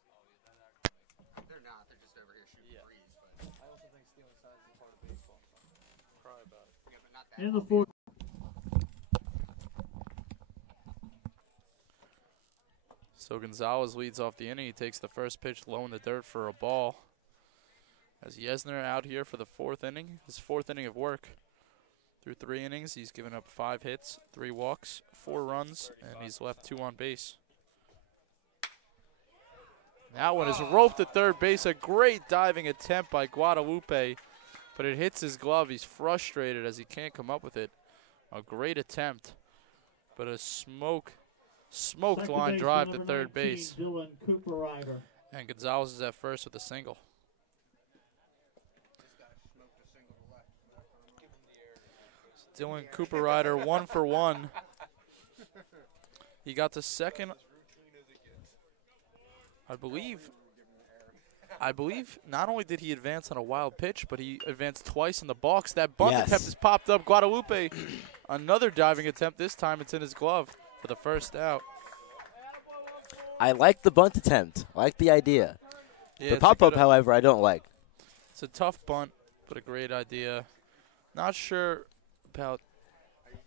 They're not. They're just over here shooting breeze. But I also think stealing signs is part of baseball. Cry about it. yeah, but not that. In the fourth. So Gonzalez leads off the inning. He takes the first pitch low in the dirt for a ball. As Yesner out here for the fourth inning, his fourth inning of work. Through 3 innings, he's given up 5 hits, 3 walks, 4 runs, and he's left 2 on base. That one is roped to third base. A great diving attempt by Guadalupe, but it hits his glove. He's frustrated as he can't come up with it. A great attempt, but a smoked line drive to third base. Dylan Cooper-Ryder. And Gonzalez is at first with a single. Dylan Cooper-Ryder 1 for 1. He got to second. I believe not only did he advance on a wild pitch, but he advanced twice in the box. That bunt attempt has popped up. Guadalupe, another diving attempt. This time it's in his glove for the first out. I like the bunt attempt. I like the idea. Yeah, the pop-up, however, I don't like. It's a tough bunt, but a great idea. Not sure about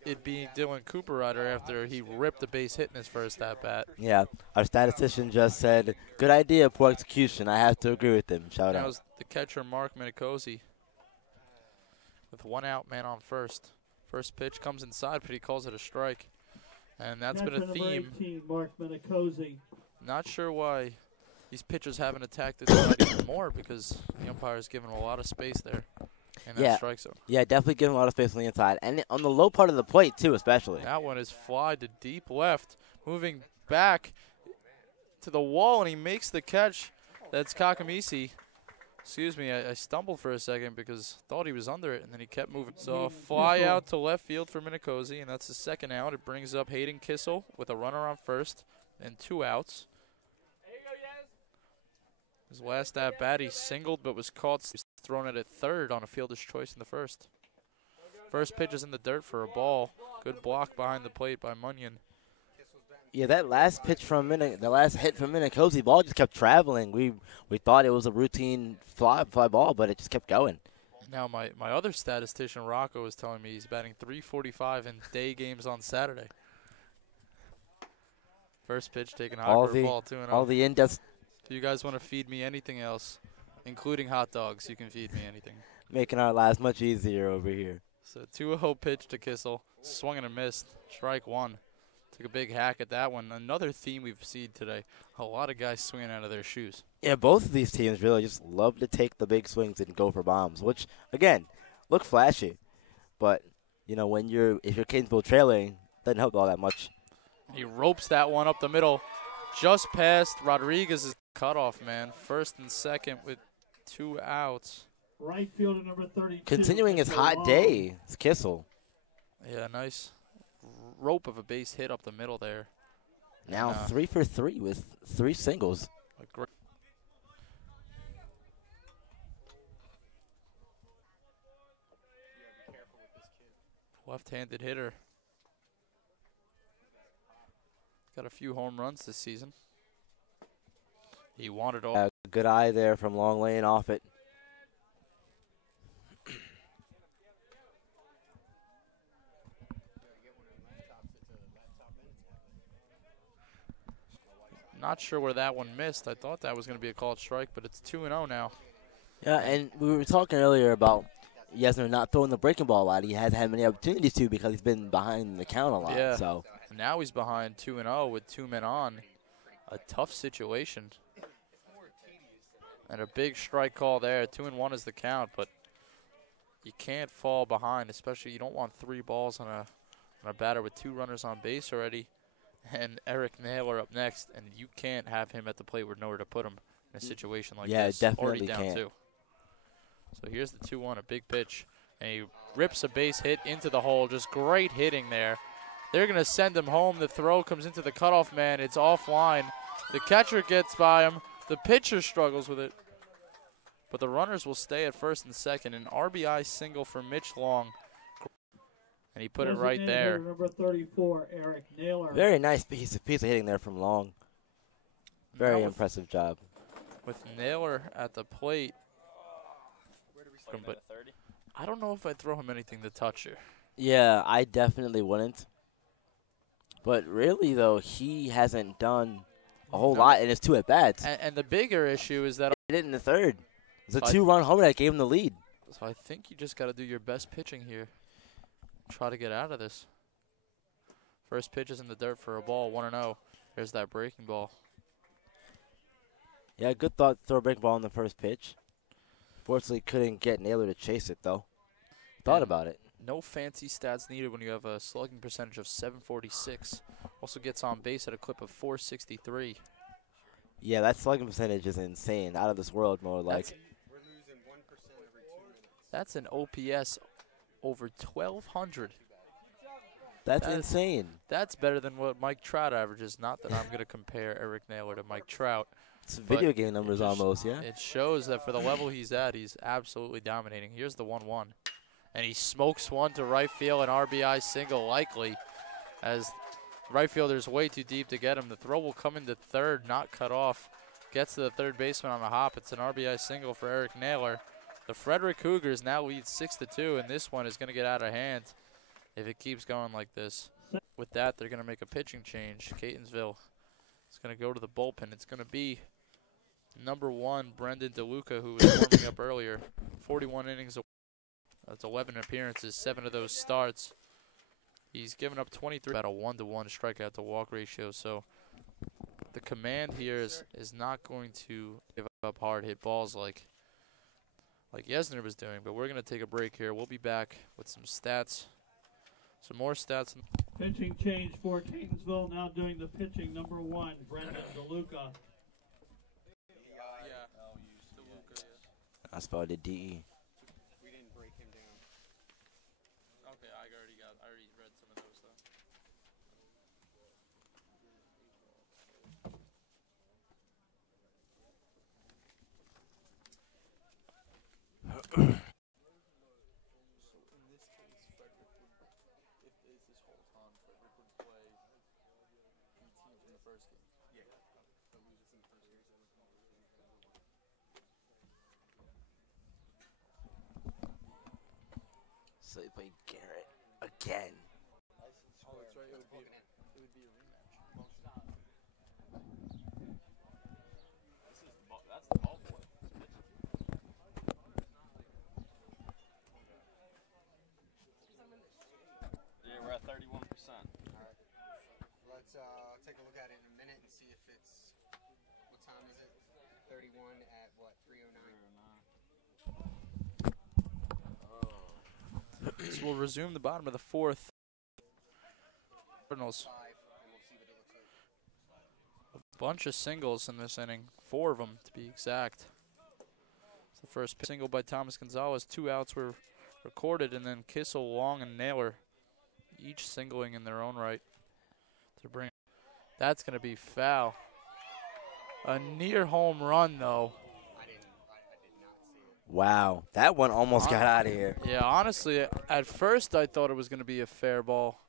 it being Dylan Cooper-Ryder after he ripped the base hit in his first at-bat. Yeah, our statistician just said, good idea, poor execution. I have to agree with him. Shout That out. was the catcher, Mark Minicozy, with 1 out, man on first. First pitch comes inside, but he calls it a strike. And that's been a theme. 18, Mark Minicozy. Not sure why these pitchers haven't attacked this side even more, because the umpire's given him a lot of space there. And that strike zone. Yeah, definitely giving a lot of space on the inside. And on the low part of the plate, too, especially. That one is fly to deep left, moving back to the wall, and he makes the catch. That's Kakamisi. Excuse me, I stumbled for a second because thought he was under it, and then he kept moving. So a fly out to left field for Minicozy, and that's the second out. It brings up Hayden Kissel with a runner on first and 2 outs. His last at-bat, he singled but was caught thrown at third on a fielder's choice in the first. First pitch is in the dirt for a ball. Good block behind the plate by Munyon. Yeah, that last pitch from the last hit from Minicozy, ball just kept traveling. We thought it was a routine fly ball, but it just kept going. Now my other statistician, Rocco, was telling me he's batting .345 in day games on Saturday. First pitch taken high for a ball, 2-0. All the in-depth. If you guys want to feed me anything else, including hot dogs, you can feed me anything. Making our lives much easier over here. So 2-0 pitch to Kissel. Swung and a missed. Strike 1. Took a big hack at that one. Another theme we've seen today. A lot of guys swinging out of their shoes. Yeah, both of these teams really just love to take the big swings and go for bombs, which, again, look flashy. But, you know, if you're Catonsville trailing, doesn't help all that much. He ropes that one up the middle. Just past Rodriguez's cutoff, man. First and second with 2 outs. Right fielder number 32. Continuing his hot day, it's Kissel. Yeah, nice rope of a base hit up the middle there. Now 3 for 3 with 3 singles. A great left-handed hitter. Got a few home runs this season. He wanted all. Good eye there from long lane off it. Not sure where that one missed. I thought that was going to be a called strike, but it's 2-0 now. Yeah, and we were talking earlier about Yesner not throwing the breaking ball a lot. He hasn't had many opportunities to because he's been behind the count a lot. Yeah. So Now he's behind 2-0 with 2 men on. A tough situation. And a big strike call there. 2-1 is the count, but you can't fall behind, especially you don't want 3 balls on a batter with 2 runners on base already. And Eric Naylor up next, and you can't have him at the plate with nowhere to put him in a situation like this. Yeah, definitely already down can't. 2. So here's the 2-1, a big pitch. And he rips a base hit into the hole. Just great hitting there. They're going to send him home. The throw comes into the cutoff man. It's offline. The catcher gets by him. The pitcher struggles with it. But the runners will stay at first and second. An RBI single for Mitch Long. And he put it right there. Number 34, Eric Naylor. very nice piece of hitting there from Long. Very impressive job. With Naylor at the plate. But I don't know if I'd throw him anything to touch here. Yeah, I definitely wouldn't. But really, though, he hasn't done a whole lot in his 2 at-bats. And the bigger issue is that He did it in the 3rd. It was a 2-run homer that gave him the lead. So I think you just got to do your best pitching here. Try to get out of this. First pitch is in the dirt for a ball, 1-0. There's that breaking ball. Yeah, good thought, throw a breaking ball on the first pitch. Fortunately, couldn't get Naylor to chase it, though. Thought about it. No fancy stats needed when you have a slugging percentage of 746. Also gets on base at a clip of 463. Yeah, that slugging percentage is insane. Out of this world, more like. We're losing 1% every 2 minutes. That's an OPS over 1,200. That's insane. That's better than what Mike Trout averages. Not that I'm going to compare Eric Naylor to Mike Trout. It's video game numbers almost, yeah? It shows that for the level he's at, he's absolutely dominating. Here's the 1-1. And he smokes one to right field, an RBI single likely, as right fielder's way too deep to get him. The throw will come into third, not cut off. Gets to the third baseman on a hop. It's an RBI single for Eric Naylor. The Frederick Cougars now lead 6-2, and this one is going to get out of hand if it keeps going like this. With that, they're going to make a pitching change. Catonsville is going to go to the bullpen. It's going to be number 1, Brendan DeLuca, who was warming up earlier. 41 innings. That's 11 appearances, 7 of those starts. He's given up 23, about a 1-to-1 strikeout to walk ratio. So the command here is not going to give up hard hit balls like Yesner was doing. But we're going to take a break here. We'll be back with some stats, some more stats. Pitching change for Catonsville. Now doing the pitching. Number 1, Brendan DeLuca. I spelled it D-E. We didn't break him down. Okay, I already read some of those though. So in this case, Frederick would, if it's this whole time, Frederick would play the team from the first game. Yeah. The losers in the first series. So they play Garrett again. Oh, that's right. It would be a rematch. That's the ball boy. Yeah, we're at 31%. All right. Let's take a look at it in a minute and see if it's, what time is it? 31 at what, 3:09? So we'll resume the bottom of the 4th. Cardinals. 5, and we'll see what it looks like. A bunch of singles in this inning. 4 of them, to be exact. It's the first single by Thomas Gonzalez. 2 outs were recorded, and then Kissel, Long, and Naylor, each singling in their own right to bring. That's going to be foul. A near home run, though. I did not see it. Wow, that one almost got out of here. Yeah, honestly, at first I thought it was going to be a fair ball.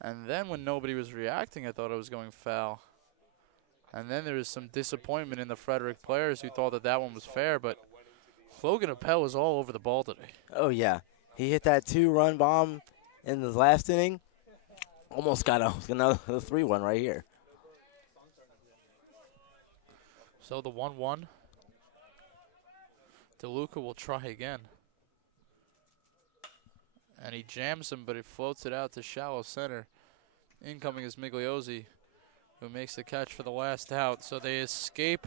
And then when nobody was reacting, I thought it was going foul. And then there was some disappointment in the Frederick players who thought that one was fair. But Logan Appel was all over the ball today. Oh, yeah. He hit that 2-run bomb in the last inning. Almost got another 3-1 right here. So the 1-1. DeLuca will try again. And he jams him, but he floats it out to shallow center. Incoming is Migliozzi, who makes the catch for the last out. So they escape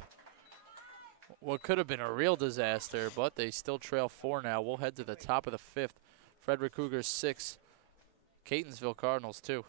what could have been a real disaster, but they still trail 4 now. We'll head to the top of the 5th. Frederick Cougars 6, Catonsville Cardinals 2.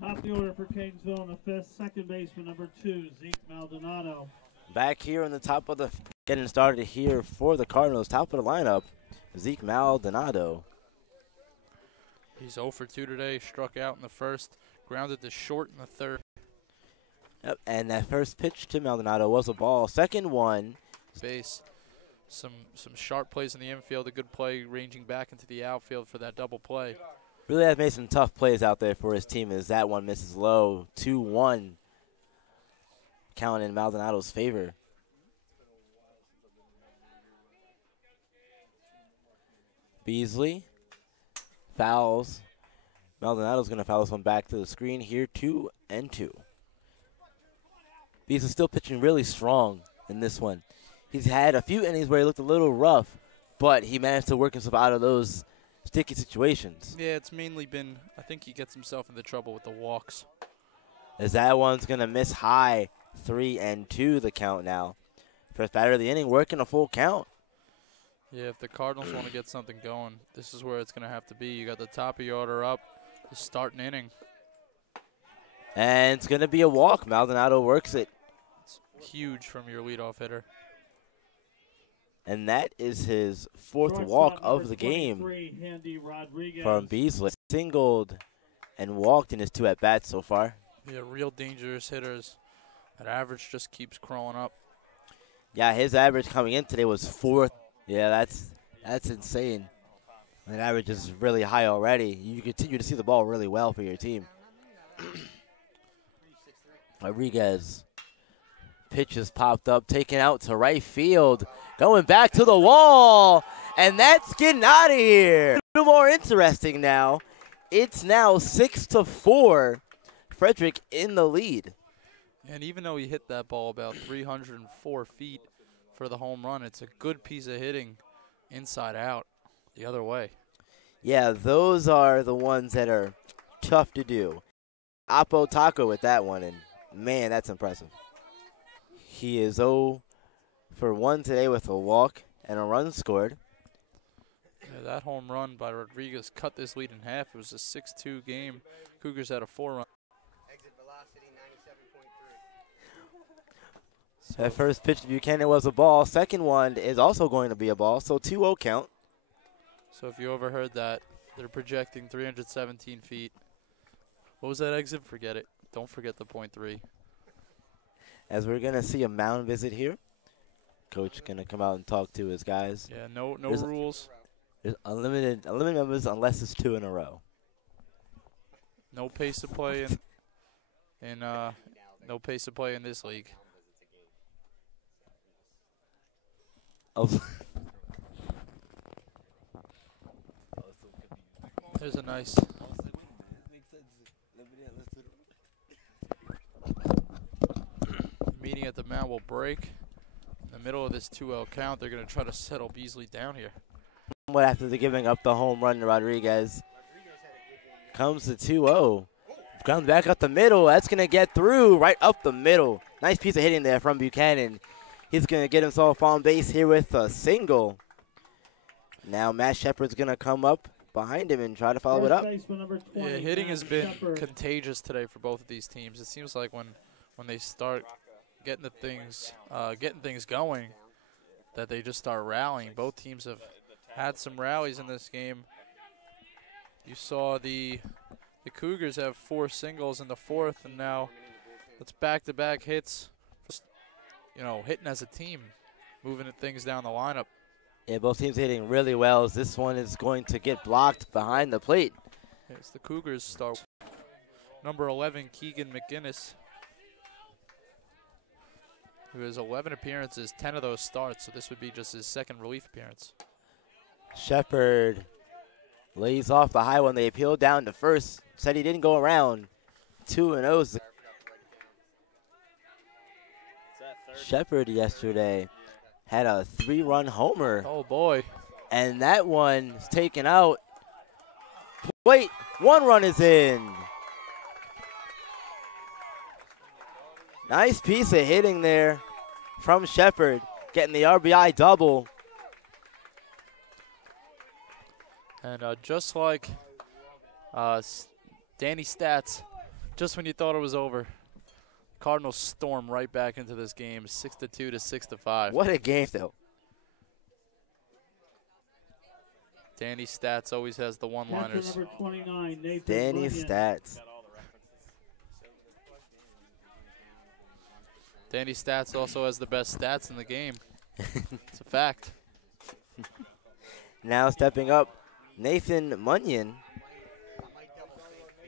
Top of the order for Catonsville in the 5th, second baseman number 2, Zeke Maldonado. Back here on the top of the, getting started here for the Cardinals, top of the lineup, Zeke Maldonado. He's 0 for 2 today, struck out in the 1st, grounded to short in the 3rd. Yep, and that first pitch to Maldonado was a ball. Second one. Base. Some sharp plays in the infield, a good play ranging back into the outfield for that double play. Really has made some tough plays out there for his team as that one misses low. 2-1 count in Maldonado's favor. Beasley fouls. Maldonado's going to foul this one back to the screen here, 2-2. Beasley's still pitching really strong in this one. He's had a few innings where he looked a little rough, but he managed to work himself out of those sticky situations. Yeah, it's mainly been, I think he gets himself into trouble with the walks. As that one's going to miss high, 3-2 the count now. First batter of the inning working a full count. Yeah, if the Cardinals want to get something going, this is where it's going to have to be. You got the top of your order up to start an inning. And it's going to be a walk. Maldonado works it. It's huge from your leadoff hitter. And that is his 4th walk of the game from Beasley. Singled and walked in his 2 at-bats so far. Yeah, real dangerous hitters. That average just keeps crawling up. Yeah, his average coming in today was 4th. Yeah, that's insane. That average is really high already. You continue to see the ball really well for your team. Rodriguez. Pitch has popped up, taken out to right field. Going back to the wall, and that's getting out of here. A little more interesting now. It's now 6-4. Frederick in the lead. And even though he hit that ball about 304 feet for the home run, it's a good piece of hitting inside out the other way. Yeah, those are the ones that are tough to do. Oppo Taco with that one, and man, that's impressive. He is 0 for 1 today with a walk and a run scored. Yeah, that home run by Rodriguez cut this lead in half. It was a 6-2 game. Cougars had a 4-run. Exit velocity 97.3. That first pitch to Buchanan was a ball. Second one is also going to be a ball, so 2-0 count. So if you overheard that, they're projecting 317 feet. What was that exit? Forget it. Don't forget the .3. As we're going to see a mound visit here. Coach going to come out and talk to his guys. Yeah, no rules. There's unlimited numbers unless it's 2 in a row. No pace of play no pace of play in this league. There's a nice meeting at the mound will break. In the middle of this 2-0 count, they're going to try to settle Beasley down here. After the giving up the home run to Rodriguez. Comes to 2-0. Comes back up the middle. That's going to get through right up the middle. Nice piece of hitting there from Buchanan. He's going to get himself on base here with a single. Now Matt Shepard's going to come up behind him and try to follow it up. Yeah, hitting has been contagious today for both of these teams. It seems like when they start getting things going, that they just start rallying. Both teams have had some rallies in this game. You saw the Cougars have 4 singles in the 4th, and now it's back-to-back hits. Just, hitting as a team, moving things down the lineup. Yeah, both teams hitting really well. As this one is going to get blocked behind the plate. It's the Cougars start. Number 11, Keegan McGinnis, who has 11 appearances, 10 of those starts, so this would be just his second relief appearance. Shepard lays off the high one. They appealed down to first. Said he didn't go around. 2-0. Shepard yesterday had a 3-run homer. Oh, boy. And that one is taken out. Wait, 1 run is in. Nice piece of hitting there from Shepard, getting the RBI double. And just like Danny Stats, just when you thought it was over, Cardinals storm right back into this game, 6-2 to 6-5. What a game, though. Danny Stats always has the one-liners. Danny Stats. Danny Stats also has the best stats in the game. It's a fact. Now stepping up, Nathan Munyon.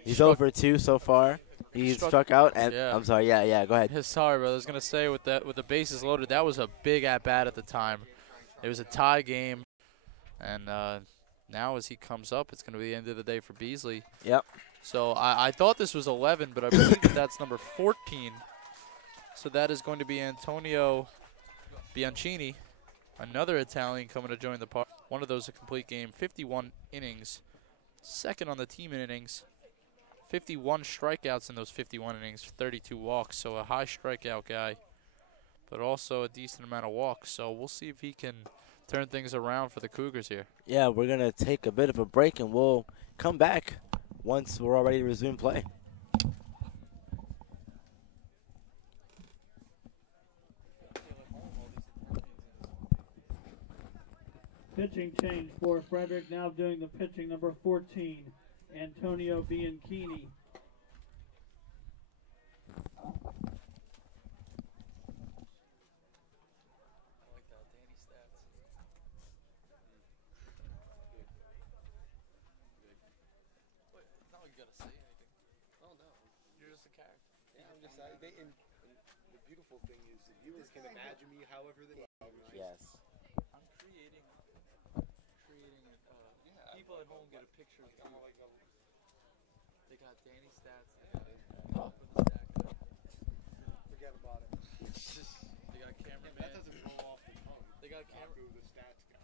He's over 2 so far. He struck out, and yeah. I'm sorry. Yeah. Go ahead. Sorry, brother. I was gonna say with the bases loaded, that was a big at bat at the time. It was a tie game, and now as he comes up, it's gonna be the end of the day for Beasley. Yep. So I thought this was 11, but I believe that's number 14. So that is going to be Antonio Bianchini, another Italian coming to join the party. One of those a complete game, 51 innings, second on the team in innings. 51 strikeouts in those 51 innings, 32 walks, so a high strikeout guy, but also a decent amount of walks. So we'll see if he can turn things around for the Cougars here. Yeah, we're going to take a bit of a break, and we'll come back once we're all ready to resume play. Pitching change for Frederick, now doing the pitching, number 14. Antonio Bianchini. And the beautiful thing is the viewers can imagine me however they want. Yes. I'm creating people at home get a picture of you. They got Danny Stats top of the stack. Forget about it. They got cameraman. That doesn't roll off the tongue. They got camera. The stats guy.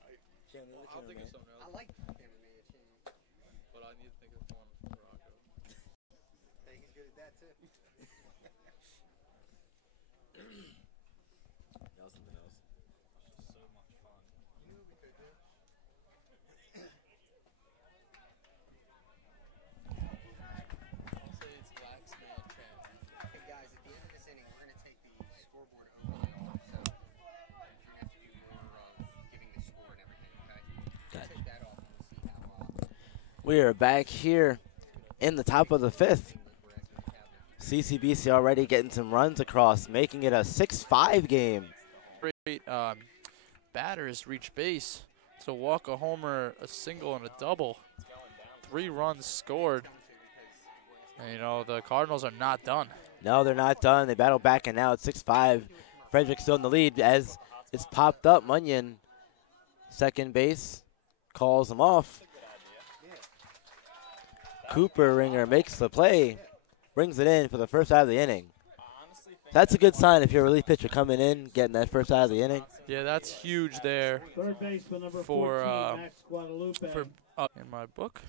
I'll think of something else. I like cameraman change. But I need to think of one for Rocco. Hey, he's good at that too. That was something else. So much fun. You know we could do. I'll say it's Lax Man Chan. Hey guys, at the end of this inning, we're going to take the scoreboard overlay off, so you're going to have to do more giving the score and everything, okay? Gotcha. Take that off and we'll see how We are back here in the top of the 5th. CCBC already getting some runs across, making it a 6-5 game. Great batters reach base. So walk, a homer, a single, and a double. 3 runs scored. And, the Cardinals are not done. No, they're not done. They battle back, and now it's 6-5. Frederick still in the lead as it's popped up. Munyon, second base, calls him off. Cooper Ringer makes the play, brings it in for the first out of the inning. That's a good sign if you're a relief pitcher coming in, getting that first out of the inning. Yeah, that's huge there Third baseman number for 14, Max Guadalupe. In my book,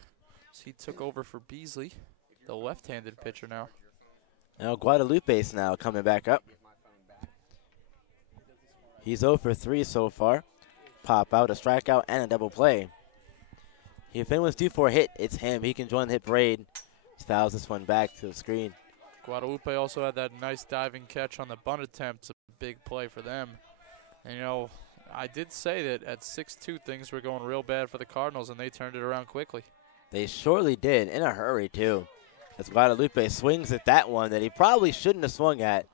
so he took over for Beasley, the left-handed pitcher now. Now Guadalupe's now coming back up. He's 0 for 3 so far. Pop out, a strikeout, and a double play. If anyone's due for a hit, it's him. He can join the hit parade. Fouls this one back to the screen. Guadalupe also had that nice diving catch on the bunt attempt. It's a big play for them. And, you know, I did say that at 6-2 things were going real bad for the Cardinals, and they turned it around quickly. They surely did, in a hurry, too. As Guadalupe swings at that one that he probably shouldn't have swung at.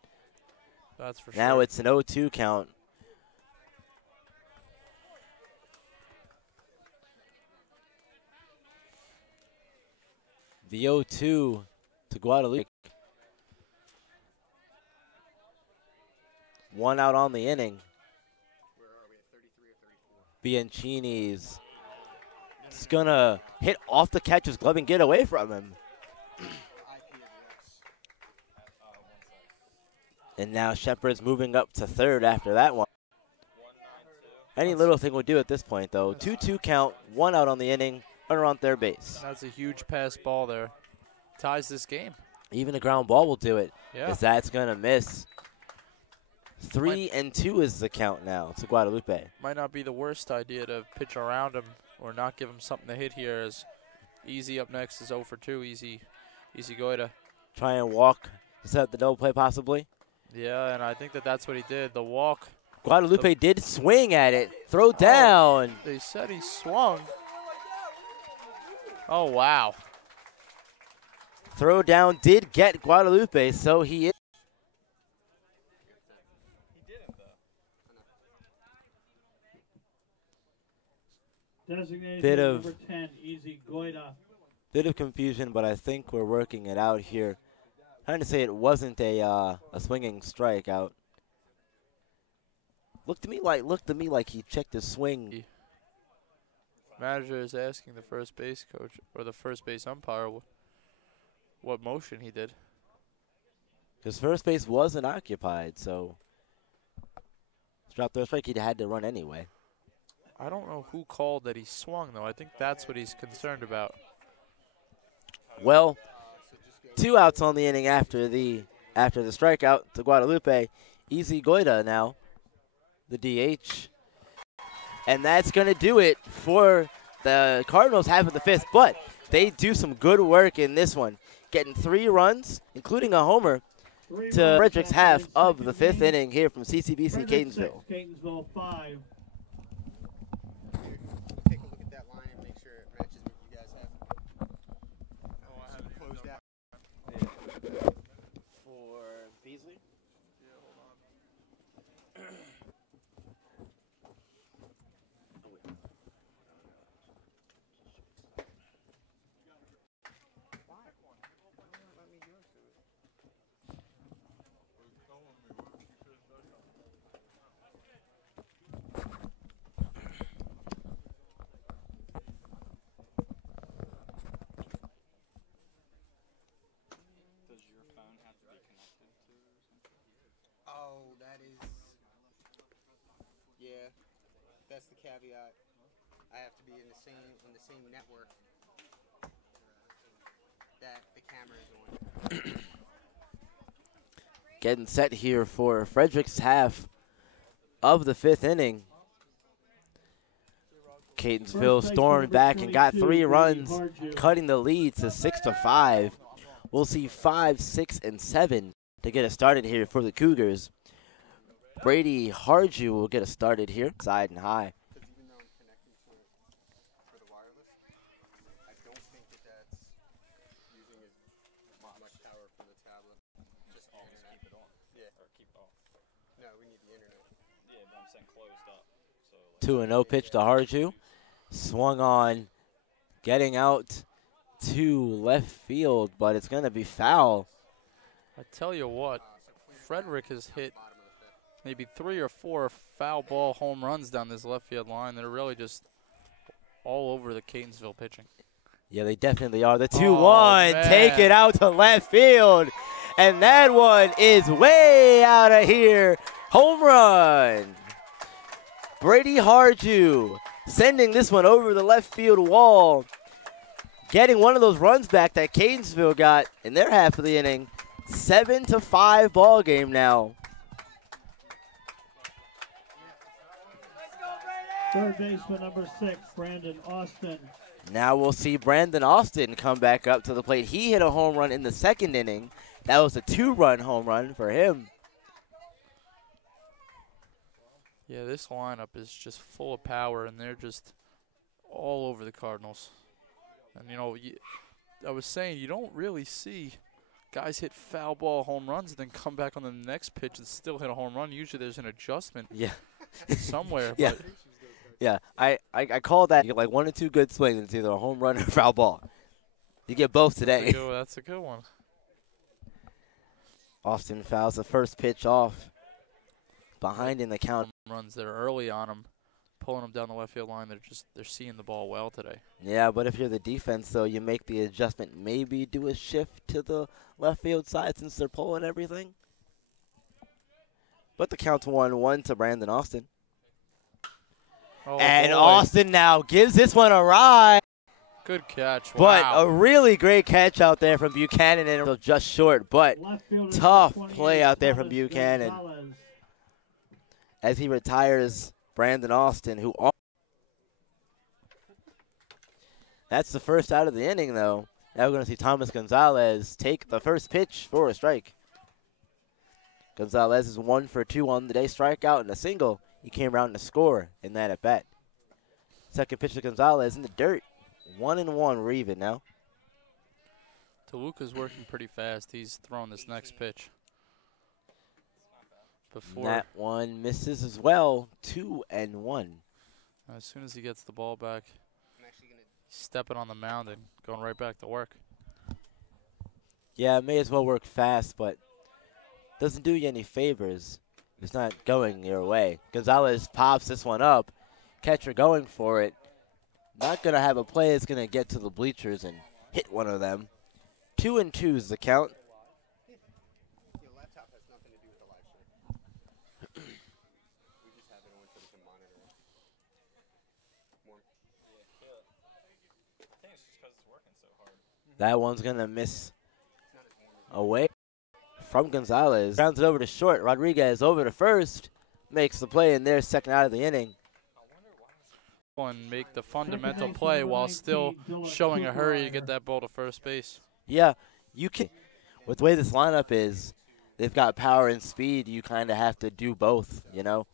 That's for sure. Now it's an 0-2 count. The 0-2 to Guadalupe. 1 out on the inning. Where are we, at 33 or 34? Bianchini's just gonna hit off the catcher's glove and get away from him. And now Shepard's moving up to third after that one. Any little thing will do at this point, though. 2-2 count, 1 out on the inning, runner on third base. That's a huge pass ball there. Ties this game. Even a ground ball will do it. Yeah. As that's gonna miss. 3-2 is the count now to Guadalupe. Might not be the worst idea to pitch around him or not give him something to hit here, as Easy up next is 0 for 2. Easy Goida. Try and walk, set the double play possibly. Yeah, and I think that's what he did. The walk. Guadalupe did swing at it. Throw down. They said he swung. Oh, wow. Throw down did get Guadalupe, so he is. Designated Bit of- number 10, Easy Goida. Bit of confusion, but I think we're working it out here. Trying to say it wasn't a swinging strikeout. Looked to me like he checked his swing. Manager is asking the first base coach or the first base umpire what motion he did. His first base wasn't occupied, so drop third strike, he had to run anyway. I don't know who called that he swung, though. I think that's what he's concerned about. Well, 2 outs on the inning after the strikeout to Guadalupe. Easy Goida now, the DH. And that's going to do it for the Cardinals half of the 5th. But they do some good work in this one, getting 3 runs, including a homer, to Frederick's half of the 5th inning here from CCBC Catonsville. Catonsville 5. Take a look at that line and make sure it matches what you guys have. Oh, I haven't closed that. For Beasley? Yeah, hold on. Does your phone have to be connected to something? Oh, that is. Yeah, that's the caveat. I have to be in the same network that the camera is on. Getting set here for Frederick's half of the 5th inning. Catonsville stormed back and got 3 runs, cutting the lead to 6-5. We'll see 5, 6, and 7 to get us started here for the Cougars. Brady Harju will get us started here, side and high. Because even though I'm connecting to it for the wireless, I don't think that's using as much power for the tablet. Just the internet. Keep it on. Yeah. Or keep off. No, we need the internet. Yeah, but I'm saying closed up. So like 2-0 pitch to Harju. Swung on, getting out to left field, but it's going to be foul. I tell you what, Frederick has hit maybe 3 or 4 foul ball home runs down this left field line. They're really just all over the Catonsville pitching. Yeah, they definitely are. The 2-1, man. take it out to left field. And that one is way out of here. Home run. Brady Harju sending this one over the left field wall. Getting one of those runs back that Catonsville got in their half of the inning. 7-5 ball game now. Third baseman number 6, Brandon Austin. Now we'll see Brandon Austin come back up to the plate. He hit a home run in the second inning. That was a 2-run home run for him. Yeah, this lineup is just full of power, and they're just all over the Cardinals. And, you know, I was saying you don't really see guys hit foul ball home runs and then come back on the next pitch and still hit a home run. Usually there's an adjustment somewhere. Yeah. But Yeah, I call that, you get like 1 or 2 good swings. It's either a home run or a foul ball. You get both today. That's a good one. Austin fouls the first pitch off. Behind in the count. Runs that are early on him, pulling them down the left field line. They're seeing the ball well today. Yeah, but if you're the defense, though, you make the adjustment. Maybe do a shift to the left field side since they're pulling everything. But the count's 1-1 to Brandon Austin. Oh, and boy. Austin now gives this one a ride. Good catch. But Wow. a really great catch out there from Buchanan, and just short, but tough play out there from Buchanan as he retires Brandon Austin, who. That's the first out of the inning, though. Now we're going to see Thomas Gonzalez take the first pitch for a strike. Gonzalez is 1 for 2 on the day, strikeout and a single. He came around to score in that at bat. Second pitch to Gonzalez in the dirt. 1-1. We're even now. DeLuca's working pretty fast. He's throwing this next pitch. That one misses as well. 2-1. As soon as he gets the ball back, he's stepping on the mound and going right back to work. Yeah, it may as well work fast, but doesn't do you any favors. It's not going your way. Gonzalez pops this one up. Catcher going for it. Not going to have a play that's going to get to the bleachers and hit one of them. 2-2 is the count. Your laptop has nothing to do with the live stream. We just have it on so we can monitor it. More. I think it's just because it's working so hard. That one's going to miss away from Gonzalez. Rounds it over to short. Rodriguez over to first. Makes the play in their second out of the inning. And make the fundamental play while still showing a hurry to get that ball to first base. Yeah, you can. With the way this lineup is, they've got power and speed. You kind of have to do both, you know?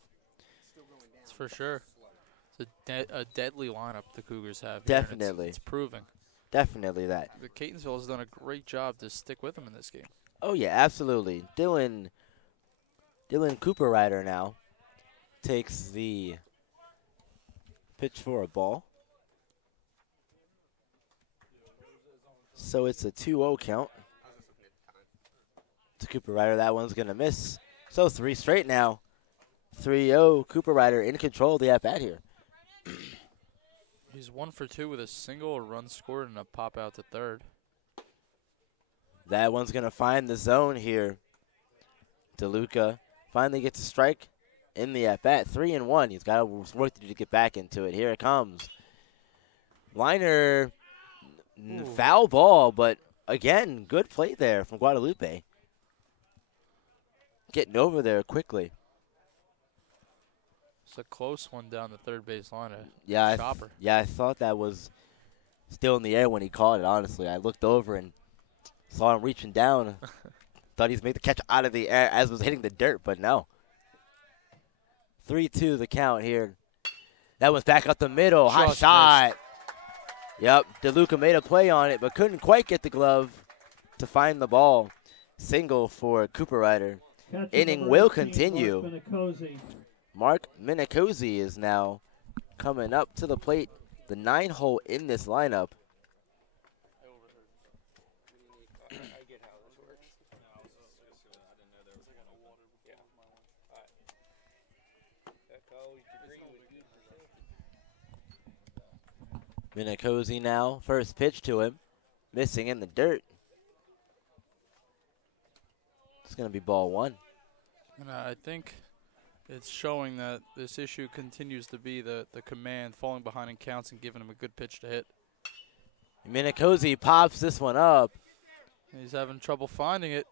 That's for sure. It's a deadly lineup the Cougars have. Definitely. It's proving. Definitely that. The Catonsville has done a great job to stick with them in this game. Oh, yeah, absolutely. Dylan Cooper Ryder now takes the pitch for a ball. So it's a 2-0 count to Cooper Ryder. That one's going to miss. So 3 straight now. 3-0, Cooper Ryder in control of the at-bat here. He's 1 for 2 with a single, a run scored, and a pop out to third. That one's going to find the zone here. DeLuca finally gets a strike in the at-bat. 3-1. He's got work to do to get back into it. Here it comes. Liner, foul ball, but again, good play there from Guadalupe. Getting over there quickly. It's a close one down the third base line. Chopper. I thought that was still in the air when he caught it, honestly. I looked over and saw him reaching down. Thought he was making the catch out of the air as was hitting the dirt, but no. 3-2 the count here. That was back up the middle. Hot shot. Yep, DeLuca made a play on it, but couldn't quite get the glove to find the ball. Single for Cooper Ryder. Inning will continue. Mark Minicozy is now coming up to the plate. The 9-hole in this lineup. Minicozy now, first pitch to him, missing in the dirt. It's going to be ball 1. And I think It's showing that this issue continues to be the command, falling behind in counts and giving him a good pitch to hit. Minicozy pops this one up. He's having trouble finding it.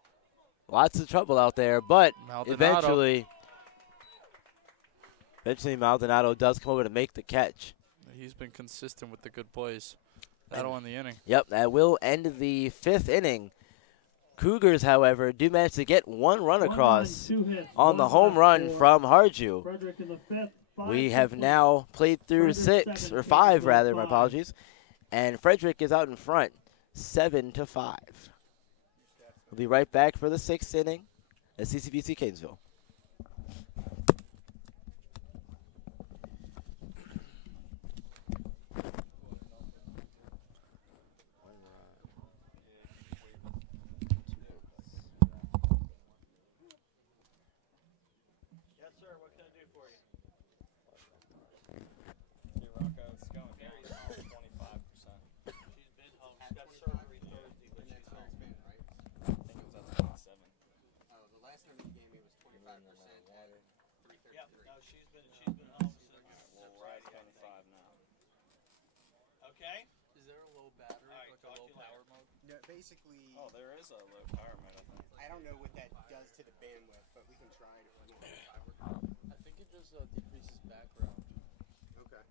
Lots of trouble out there, but Maldonado. eventually Maldonado does come over to make the catch. He's been consistent with the good plays. That'll end the inning. Yep, that will end the 5th inning. Cougars, however, do manage to get 1 run across on the home run from Harju. Frederick in the 5th. We have now played through 5 rather, my apologies. And Frederick is out in front, 7-5. We'll be right back for the 6th inning at CCBC Catonsville. Yes, sir. What can I do for you? Hey, Rocco, it's going very small, 25%. She's been home. She got surgery Thursday, but she's home. I think it was at 27. Oh, the last time he gave me was 25% at 333. Yep. No, she's been home since we're right at 25 now. Okay. Is there a low battery, like a low power mode? No, basically, Oh, there is a low power mode, I think. I don't know what that does to the bandwidth, but we can try it if you want. I think it just decreases background. Okay.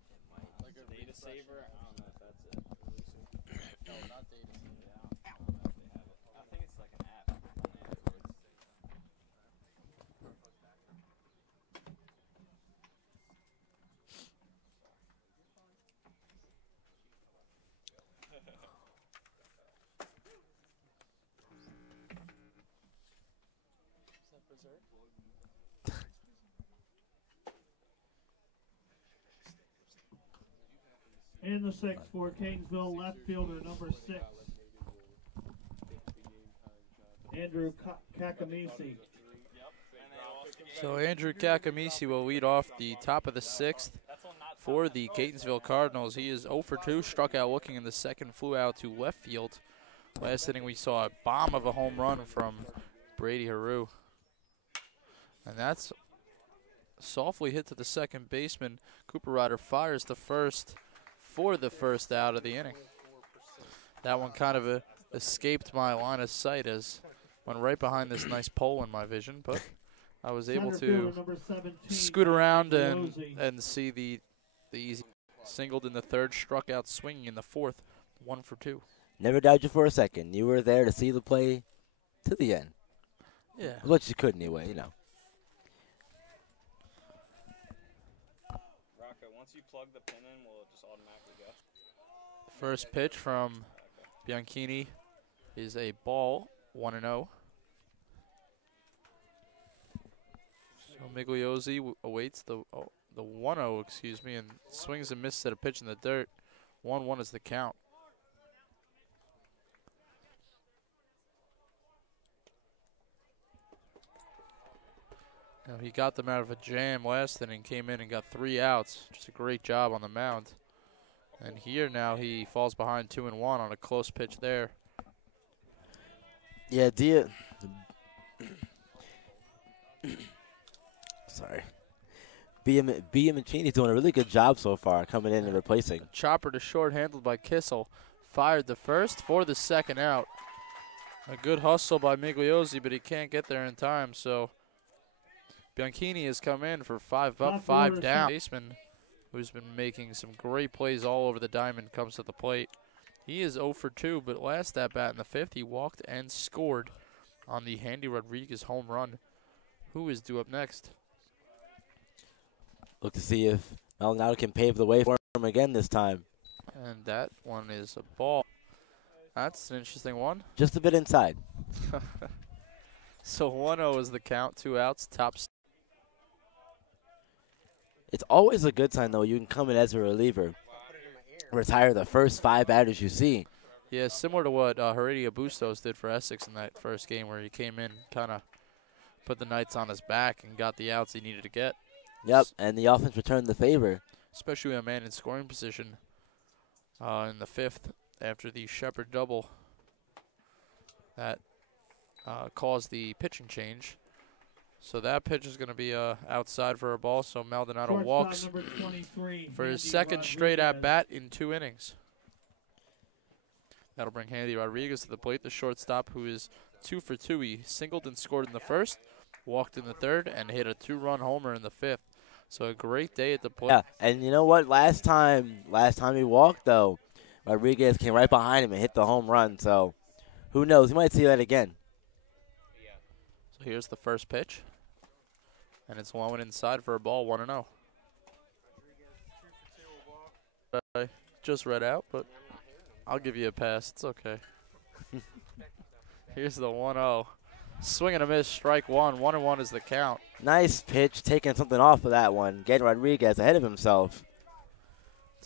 Like a Data saver? I don't know if that's it. No, not data saver. I don't know if they have it. I think it's like an app on Android. Is that preserved? In the 6th for Catonsville, left fielder number 6, Andrew Kakamisi. So Andrew Kakamisi will lead off the top of the 6th for the Catonsville Cardinals. He is 0 for 2, struck out looking in the second, flew out to left field. Last inning we saw a bomb of a home run from Brady Haru. And that's softly hit to the second baseman. Cooper Ryder fires the first for the first out of the inning. That one kind of escaped my line of sight as went right behind this nice pole in my vision, but I was able to scoot around and see the easy. Singled in the 3rd, struck out swinging in the 4th, 1 for 2. Never doubt you for a second. You were there to see the play to the end. Yeah. What you could anyway, you know. Rocco, once you plug the pin in, will it just automatically go? First pitch from Bianchini is a ball, 1-0. So Migliozzi awaits the 1-0, excuse me, and swings and misses at a pitch in the dirt. 1-1 is the count. Now he got them out of a jam last inning, came in and got 3 outs. Just a great job on the mound. And here now he falls behind 2-1 on a close pitch there. Yeah, sorry. Bianchini's doing a really good job so far coming in and replacing. Chopper to short, handled by Kissel. Fired the first for the second out. A good hustle by Migliozzi, but he can't get there in time, so Bianchini has come in for 5 up, 5 down. Baseman, who's been making some great plays all over the diamond, comes to the plate. He is 0 for 2, but last at bat in the 5th, he walked and scored on the Handy Rodriguez home run. Who is due up next? Look to see if Maldonado can pave the way for him again this time. And that one is a ball. That's an interesting one. Just a bit inside. So 1-0 is the count, 2 outs, top. It's always a good sign, though. You can come in as a reliever, retire the first 5 batters you see. Yeah, similar to what Heredia Bustos did for Essex in that first game, where he came in, kind of put the Knights on his back and got the outs he needed to get. Yep, and the offense returned the favor. Especially a man in scoring position in the 5th after the Shepard double that caused the pitching change. So that pitch is going to be outside for a ball, so Maldonado Shortstop walks number 23, for his Andy second straight Rodriguez. at-bat in 2 innings. That'll bring Andy Rodriguez to the plate, the shortstop, who is 2 for 2. He singled and scored in the first, walked in the third, and hit a 2-run homer in the fifth. So a great day at the plate. Yeah, and you know what? Last time he walked, though, Rodriguez came right behind him and hit the home run. So who knows? He might see that again. So here's the first pitch. And it's low and inside for a ball, 1-0. I just read out, but I'll give you a pass. It's okay. Here's the 1-0. Swing and a miss, strike one. 1-1 is the count. Nice pitch, taking something off of that one. Getting Rodriguez ahead of himself.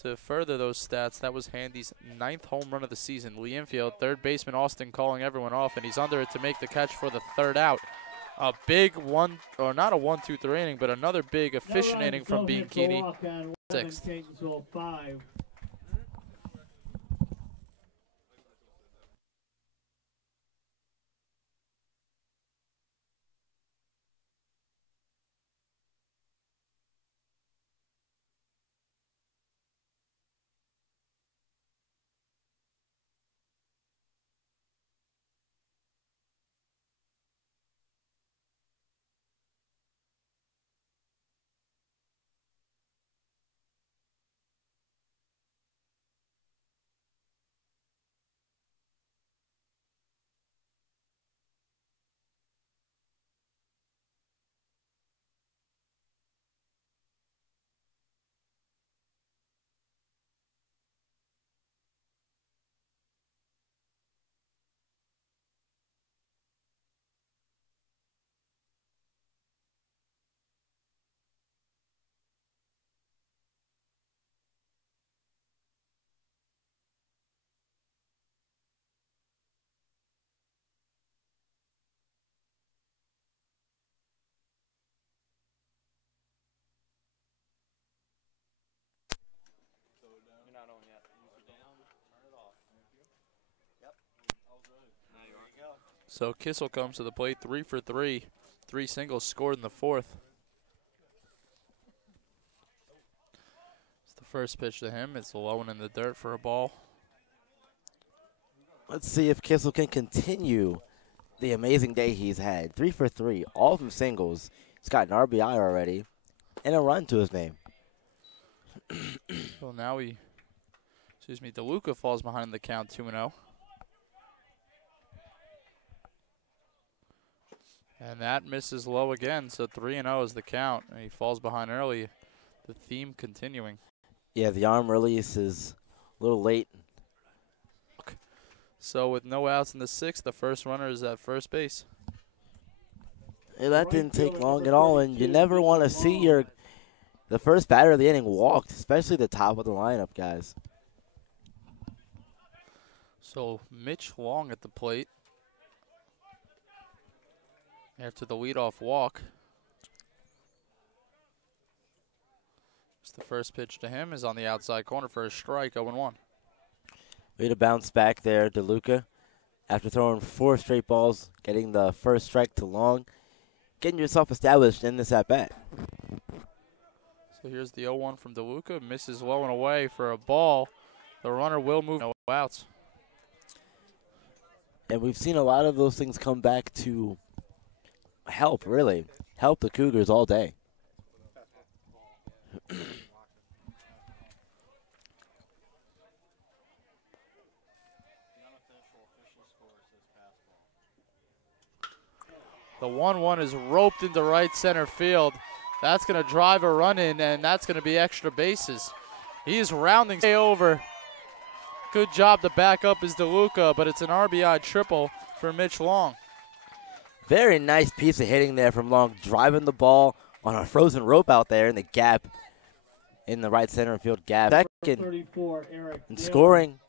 To further those stats, that was Handy's 9th home run of the season. Lee infield, third baseman Austin calling everyone off, and he's under it to make the catch for the third out. A big one, or not a 1-2-3 inning, but another big efficient inning from Bianchini. 6th. Catonsville 5. You're not on yet. Down, turn it off. Yep. I was ready. Now you are. There you go. So Kissel comes to the plate, 3 for 3. 3 singles scored in the fourth. It's the first pitch to him. It's low and in the dirt for a ball. Let's see if Kissel can continue the amazing day he's had. 3 for 3, all from singles. He's got an RBI already and a run to his name. So now DeLuca falls behind the count 2-0. And that misses low again, so 3-0 is the count. And he falls behind early. The theme continuing. Yeah, the arm release is a little late. So with no outs in the 6th, the first runner is at first base. Yeah, that didn't take long at all, and you never want to see the first batter of the inning walked, especially the top of the lineup, guys. So Mitch Long at the plate after the leadoff walk. The first pitch to him is on the outside corner for a strike, 0-1. Way to bounce back there, DeLuca. After throwing 4 straight balls, getting the first strike to Long, getting yourself established in this at-bat. So here's the 0-1 from DeLuca. Misses low and away for a ball. The runner will move, no outs. And we've seen a lot of those things come back to help, really. Help the Cougars all day. The 1-1 is roped into right center field. That's going to drive a run in, and that's going to be extra bases. He's rounding over. Good job to back up his DeLuca, but it's an RBI triple for Mitch Long. Very nice piece of hitting there from Long, driving the ball on a frozen rope out there in the gap, in the right center field gap. Second, and scoring.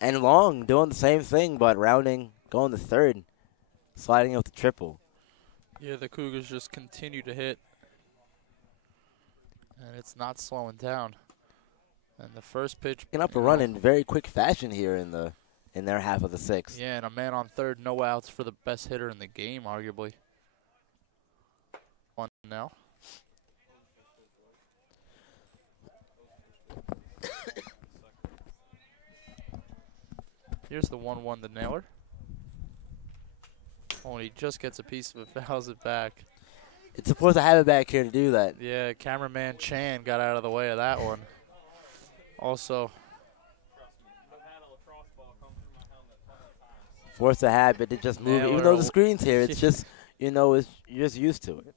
And Long doing the same thing, but rounding, going to third, sliding up the triple. Yeah, the Cougars just continue to hit. And it's not slowing down. And the first pitch. Picking up a run in very quick fashion here in their half of the 6th. Yeah, and a man on third, no outs for the best hitter in the game, arguably. 1 now. Here's the 1-1 to Naylor. Oh, and he just gets a piece of it, fouls it back. It's supposed to have it back here to do that. Yeah, cameraman Chan got out of the way of that one. Also, Forced to have it to just move. Naylor Even though the screen's here, it's just, you know, you're just used to it.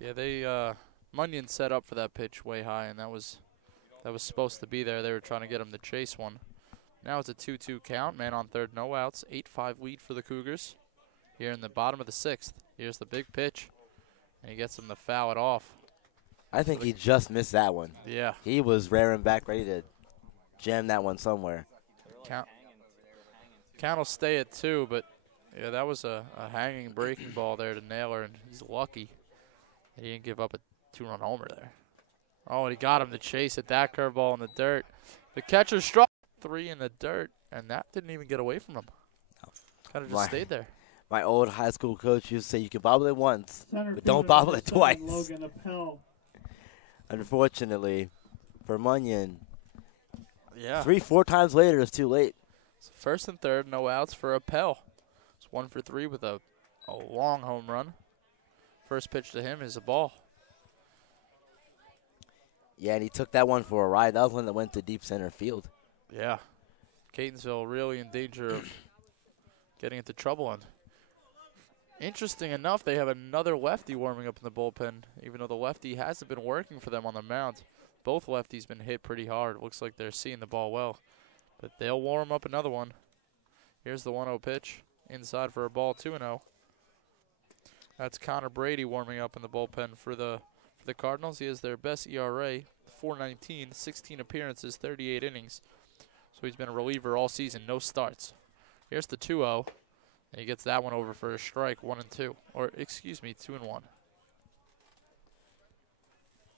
yeah, Munyon set up for that pitch way high, and that was supposed to be there. They were trying to get him to chase one. Now it's a 2-2 count. Man on third, no outs. 8-5 lead for the Cougars. Here in the bottom of the 6th. Here's the big pitch, and he gets him to foul it off. I think he just missed that one. Yeah. He was rearing back, ready to jam that one somewhere. Count will stay at 2, but yeah, that was a hanging breaking ball there to Naylor, and he's lucky that he didn't give up a 2-run homer there. Oh, and he got him to chase it. That curveball in the dirt. The catcher struck 3 in the dirt, and that didn't even get away from him. Kind of just stayed there. My old high school coach used to say you can bobble it once, Center but don't fielder bobble number it 7, twice. Logan Appel. Unfortunately, for Munyon, Yeah. 3-4 times later is too late. So first and third, no outs for Appel. It's 1 for 3 with a long home run. First pitch to him is a ball. Yeah, and he took that one for a ride. That was one that went to deep center field. Yeah. Catonsville really in danger of getting into trouble. And interesting enough, they have another lefty warming up in the bullpen, even though the lefty hasn't been working for them on the mound. Both lefties been hit pretty hard. Looks like they're seeing the ball well. But they'll warm up another one. Here's the 1-0 pitch. Inside for a ball, 2-0. That's Connor Brady warming up in the bullpen for the Cardinals. He has their best ERA, 4.19, 16 appearances, 38 innings. So he's been a reliever all season, no starts. Here's the 2-0. And he gets that one over for a strike, 1-2. Or, excuse me, 2-1.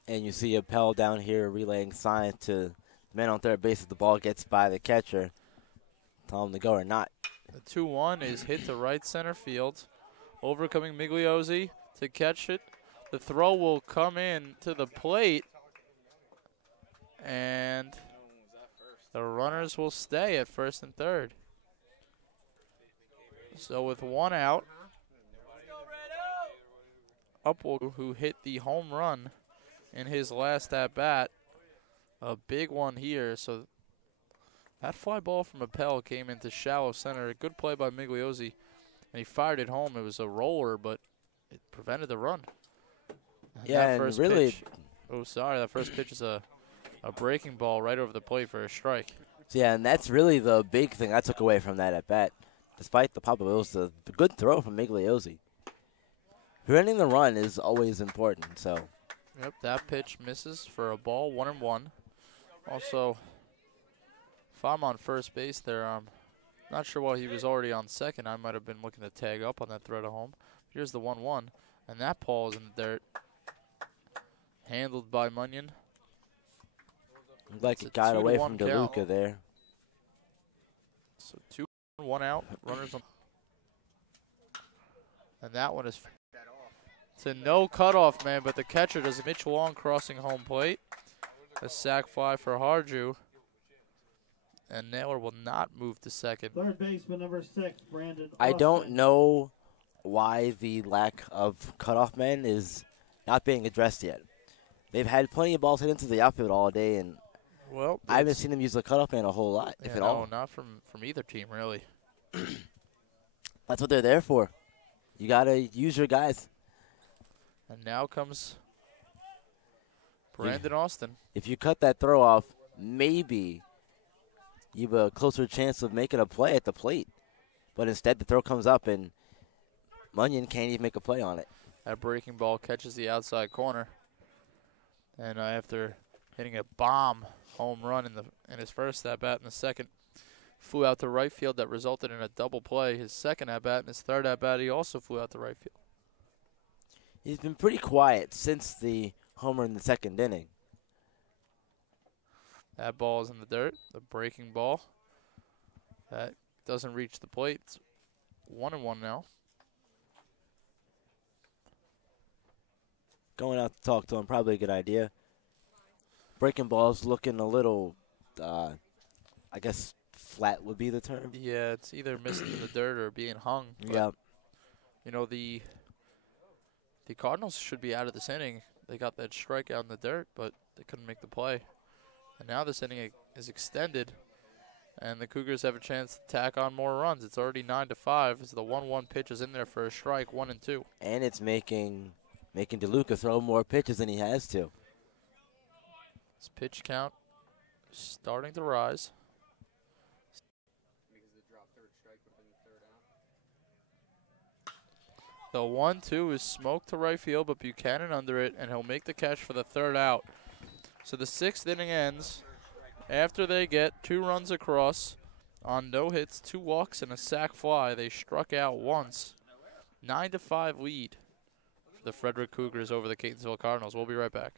And you see Appel down here relaying signs to the man on third base as the ball gets by the catcher. Tell him to go or not. The 2-1 is hit to right center field. Overcoming Migliozzi to catch it. The throw will come in to the plate. And the runners will stay at first and third. So with 1 out, Upwell, who hit the home run in his last at-bat, a big one here. So that fly ball from Appel came into shallow center. A good play by Migliozzi, and he fired it home. It was a roller, but it prevented the run. Yeah, and really, that first pitch is a breaking ball right over the plate for a strike. Yeah, and that's really the big thing I took away from that at-bat. Despite the pop, it was the good throw from Migliozzi. Preventing the run is always important, so. Yep, that pitch misses for a ball, 1-1. Also, if I'm on first base there, I'm not sure why he was already on second. I might have been looking to tag up on that throw to home. Here's the 1-1, and that ball is in the dirt. Handled by Munyon. Looked like it got away from DeLuca there. So 2-1 out, runners on. And that one is to no cutoff, man, but the catcher does. Mitch Long crossing home plate. A sac fly for Harju. And Naylor will not move to second. Third baseman number 6, Brandon I Austin. don't know why the lack of cutoff men is not being addressed yet. They've had plenty of balls hit into the outfield all day, and well, I haven't seen them use the cutoff man a whole lot, if at all. No, not from either team, really. That's what they're there for. You got to use your guys. And now comes Brandon Austin. If you cut that throw off, maybe you have a closer chance of making a play at the plate. But instead, the throw comes up, and Munyon can't even make a play on it. That breaking ball catches the outside corner. And after hitting a bomb home run in his first at-bat in the second, flew out to right field. That resulted in a double play. His second at-bat and his third at-bat, he also flew out to right field. He's been pretty quiet since the homer in the second inning. That ball is in the dirt, the breaking ball. That doesn't reach the plate. It's 1-1 now. going out to talk to him, probably a good idea. Breaking ball's looking a little, I guess, flat would be the term. Yeah, it's either missing in the dirt or being hung. Yeah. You know, the Cardinals should be out of this inning. They got that strikeout in the dirt, but they couldn't make the play. And now this inning is extended, and the Cougars have a chance to tack on more runs. It's already 9-5 as the 1-1 pitch is in there for a strike, 1-2. And it's making DeLuca throw more pitches than he has to. This pitch count is starting to rise. Because the drop third strike would have been the third out. The 1-2 is smoked to right field, but Buchanan under it, and he'll make the catch for the third out. So the 6th inning ends after they get 2 runs across on no hits, 2 walks, and a sac fly. They struck out once. 9-5 lead for the Frederick Cougars over the Catonsville Cardinals. We'll be right back.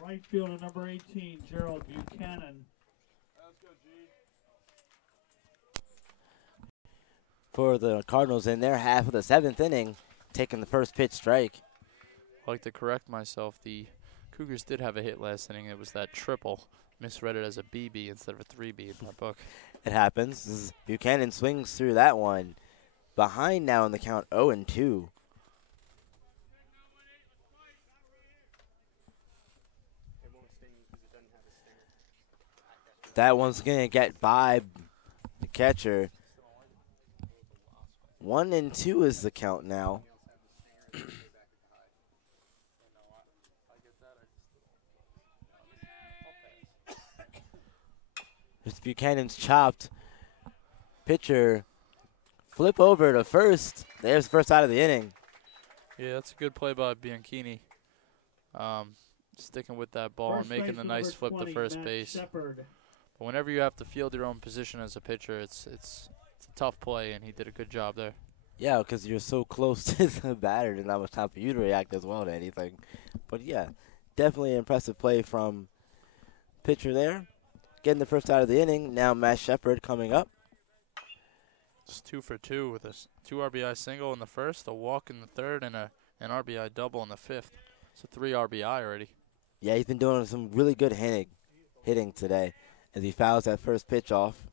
Right fielder number 18, Gerald Buchanan. For the Cardinals in their half of the 7th inning, taking the first pitch strike. I'd like to correct myself. The Cougars did have a hit last inning. It was that triple. Misread it as a BB instead of a 3B in my book. It happens. Buchanan swings through that one. Behind now in the count, 0-2. That one's going to get by the catcher. 1-2 is the count now. It's Buchanan's chopped. Pitcher flip over to first. There's the first out of the inning. Yeah, that's a good play by Bianchini. Sticking with that ball and making the nice flip to first base. But whenever you have to field your own position as a pitcher, it's a tough play, and he did a good job there. Yeah, because you're so close to the batter, there's not much time for you to react as well to anything. But yeah, definitely an impressive play from pitcher there. Getting the first out of the inning. Now Matt Shepard coming up. It's 2 for 2 with a 2 RBI single in the first, a walk in the third, and an RBI double in the 5th. So 3 RBI already. Yeah, he's been doing some really good hitting today as he fouls that first pitch off.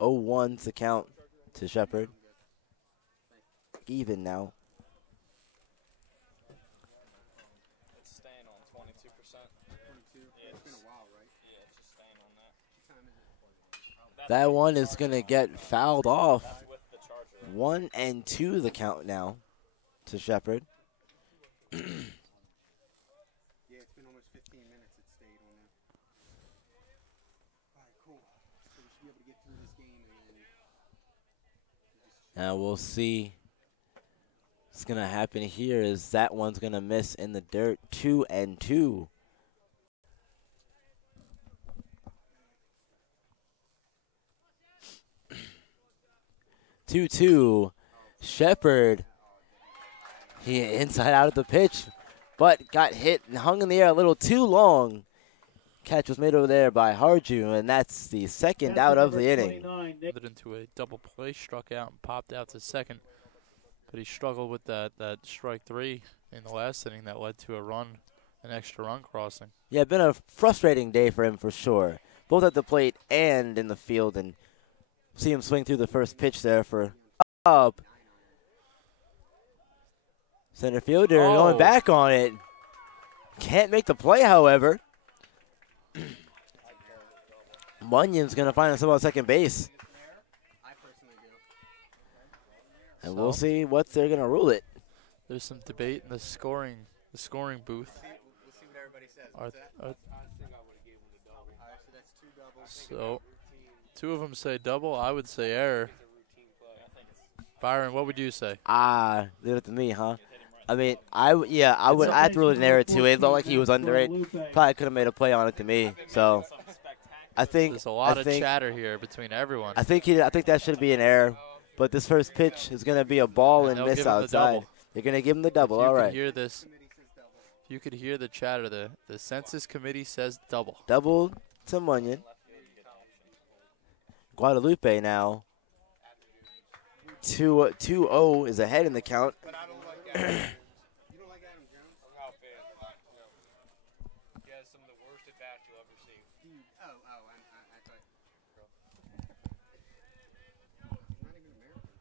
0-1's the count to Shepard. Even now. It's staying on 22%. 22. Yeah, It's been a while, right? Yeah, it's just staying on that. That one is going to get fouled off. That's with the charger. 1-2 the count now to Shepard. Yeah, it's been almost 15 minutes it stayed on there. All right, cool. So we should be able to get through this game and then Now we'll see what's going to happen here is that one's going to miss in the dirt. 2-2. Shepard, he inside out of the pitch, but got hit and hung in the air a little too long. Catch was made over there by Harju, and that's the second out of the inning. Into a double play, struck out and popped out to second. But he struggled with that strike 3 in the last inning that led to an extra run crossing. Yeah, been a frustrating day for him for sure, both at the plate and in the field. And see him swing through the first pitch there for up. Center fielder going back on it. Can't make the play, however. Munyon's going to find himself on second base. I personally do. And we'll see what they're going to rule it. There's some debate in the scoring booth. We'll see what everybody says. What's that? So that's 2 doubles. So, 2 of them say double. I would say error. Byron, what would you say? Leave it to me, huh? I mean, I would have to rule it an error too. It looked like he was under it. Probably could have made a play on it to me. So, I think there's a lot of chatter here between everyone. I think that should be an error. But this first pitch is going to be a ball and miss outside. They're going to give him the double. All right. Hear this. If you could hear the chatter, the census committee says double. Double to Munyon. Guadalupe now. 2-0 is ahead in the count. But I don't like Adam. You don't like Adam Jones? I'm not a fan. He has some of the worst at bats you'll ever see. I thought. He's not even American.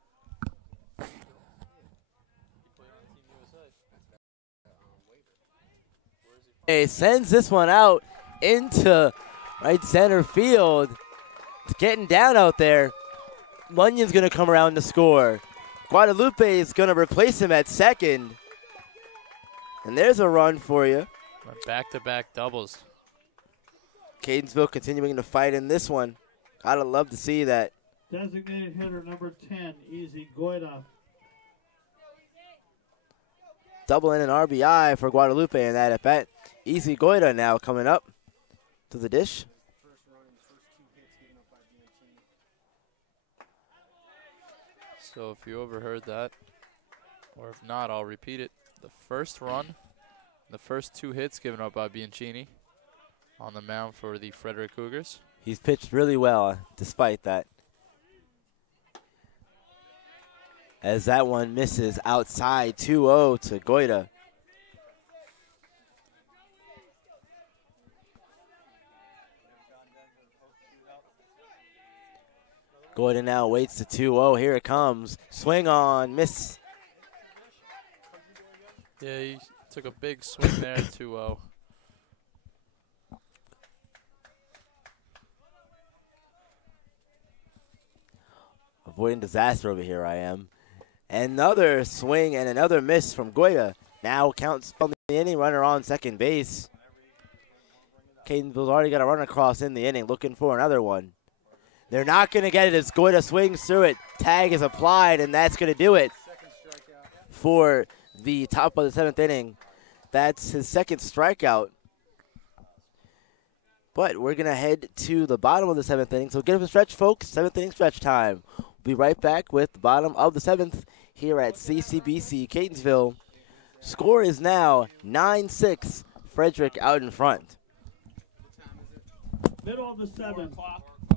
He played on Team USA. He sends this one out into right center field. It's getting down out there. Munyon's going to come around to score. Guadalupe is going to replace him at second. And there's a run for you. Back-to-back doubles. Catonsville continuing to fight in this one. Gotta love to see that. Designated hitter number 10, Easy Goida. Double in an RBI for Guadalupe in that at bat. Easy Goida now coming up to the dish. So if you overheard that, or if not, I'll repeat it. The first run, the first 2 hits given up by Bianchini on the mound for the Frederick Cougars. He's pitched really well despite that. As that one misses outside, 2-0 to Goida. Goida now waits to 2-0. Here it comes. Swing on, miss. Yeah, he took a big swing there, 2-0. Avoiding disaster over here, I am. Another swing and another miss from Goida. Now counts from the inning, runner on second base. Catonsville's already got a run across in the inning, looking for another one. They're not going to get it as Goida swings through it. Tag is applied, and that's going to do it for the top of the 7th inning. That's his second strikeout. But we're going to head to the bottom of the 7th inning. So get up and stretch, folks. 7th inning stretch time. We'll be right back with the bottom of the 7th here at CCBC Catonsville. Score is now 9-6. Frederick out in front. Middle of the 7th.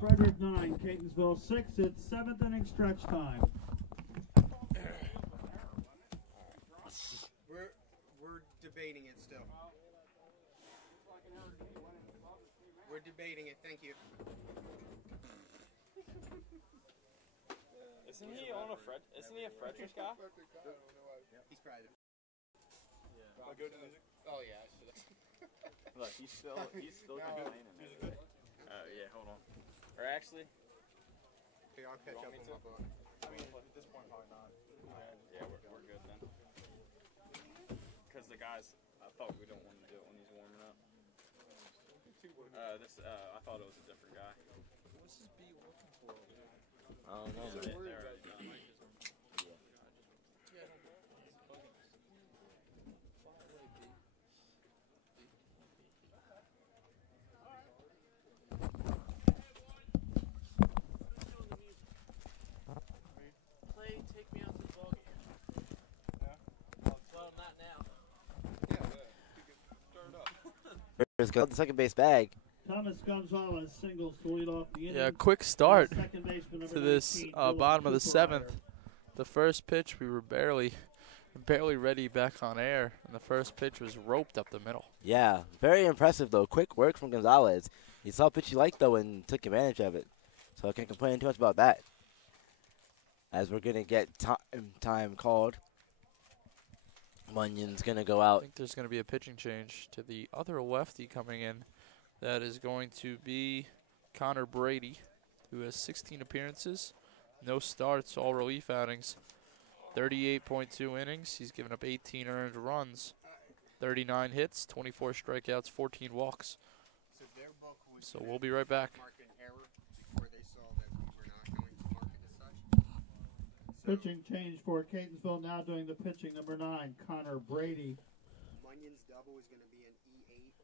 Frederick 9, Catonsville 6. It's 7th inning stretch time. We're debating it still. We're debating it. Thank you. Isn't he a Frederick guy? He's probably. My go-to music. Oh yeah. I should. Look, he's still complaining. Yeah, hold on. Or actually, Hey, I'll catch up on my book. I mean, at this point, probably not. yeah, we're good then. Because the guys, I thought we don't want to do it when he's warming up. I thought it was a different guy. What's this B working for? I don't know. They're already done. Take me out to the ballgame. Yeah. Well, not now. Yeah. You can stir it up. Got the second base bag. Thomas Gonzalez singles to lead off the inning. Yeah, quick start Second baseman number to this 19, bottom of the Cooper. 7th. The first pitch, we were barely ready back on air, and the first pitch was roped up the middle. Yeah, very impressive, though. Quick work from Gonzalez. He saw a pitch he liked, though, and took advantage of it. So I can't complain too much about that. As we're going to get time called. Munyon's going to go I out. think there's going to be a pitching change to the other lefty coming in. That is going to be Connor Brady, who has 16 appearances, no starts, all relief outings, 38.2 innings. He's given up 18 earned runs, 39 hits, 24 strikeouts, 14 walks. So their book was So we'll be right back. mark an error before they saw that we were not going to mark it as such. Pitching change for Catonsville, now doing the pitching, number 9, Connor Brady. Munyon's double is going to be an E8.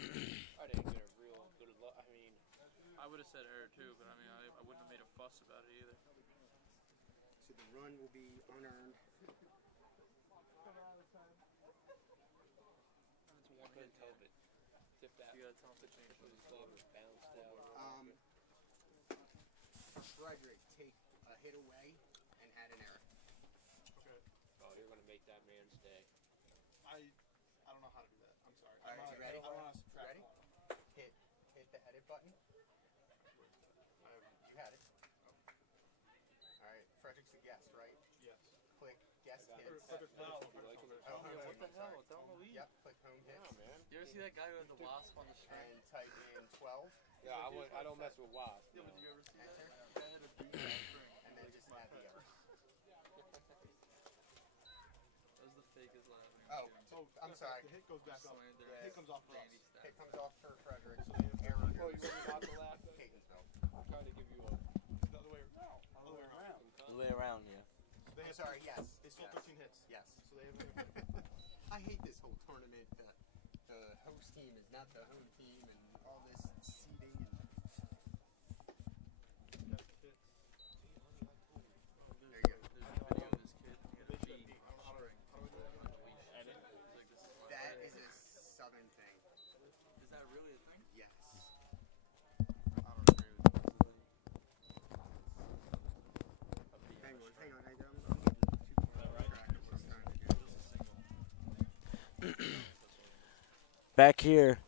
I didn't get a real good look. I mean, I would have said error too, but I mean, I wouldn't have made a fuss about it either. So the run will be unearned. It's one hit hit. tip that. You gotta tell him to change His glove was bounced out. Frederick, take a hit away and add an error. Oh, you're gonna make that man stay. I don't know how to do that. I'm sorry. All right, you ready? I don't know how to subtract. Ready? Hit the edit button. You had it. All right, Frederick's a guest, right? Yes. Click guest hits. Frederick Bell. You like him or Oh, something? What the hell? Tell him to leave. Yep, click home hits. Yeah, man. You ever see that guy who had the wasp on the string? And type in 12. Yeah, I don't mess with wasps. Yeah, but did you ever see that? Enter. The guy had a bee on the string. And then just add the error. That was the fakest laughing. Oh, I'm sorry. The hit goes back up. Slander. The hit comes off for us. Hit comes off for Frederick. Error Oh, you goes want me not to laugh? Catonsville. I'm trying to give you a The other way around. Other way around. The way around, yeah. They I'm have, sorry, yes. They stole Yes. 13 hits. Yes. So they have I hate this whole tournament. The host team is not the home team and all this seeding. And there you go. There's a video of this kid. He had a bee on the string. On the leash. edit. He's like, this is my That life. is a southern thing. Is that really a thing? Yes. I don't agree with that. Hang on. I'm getting too far off track of what I'm trying to do. Back here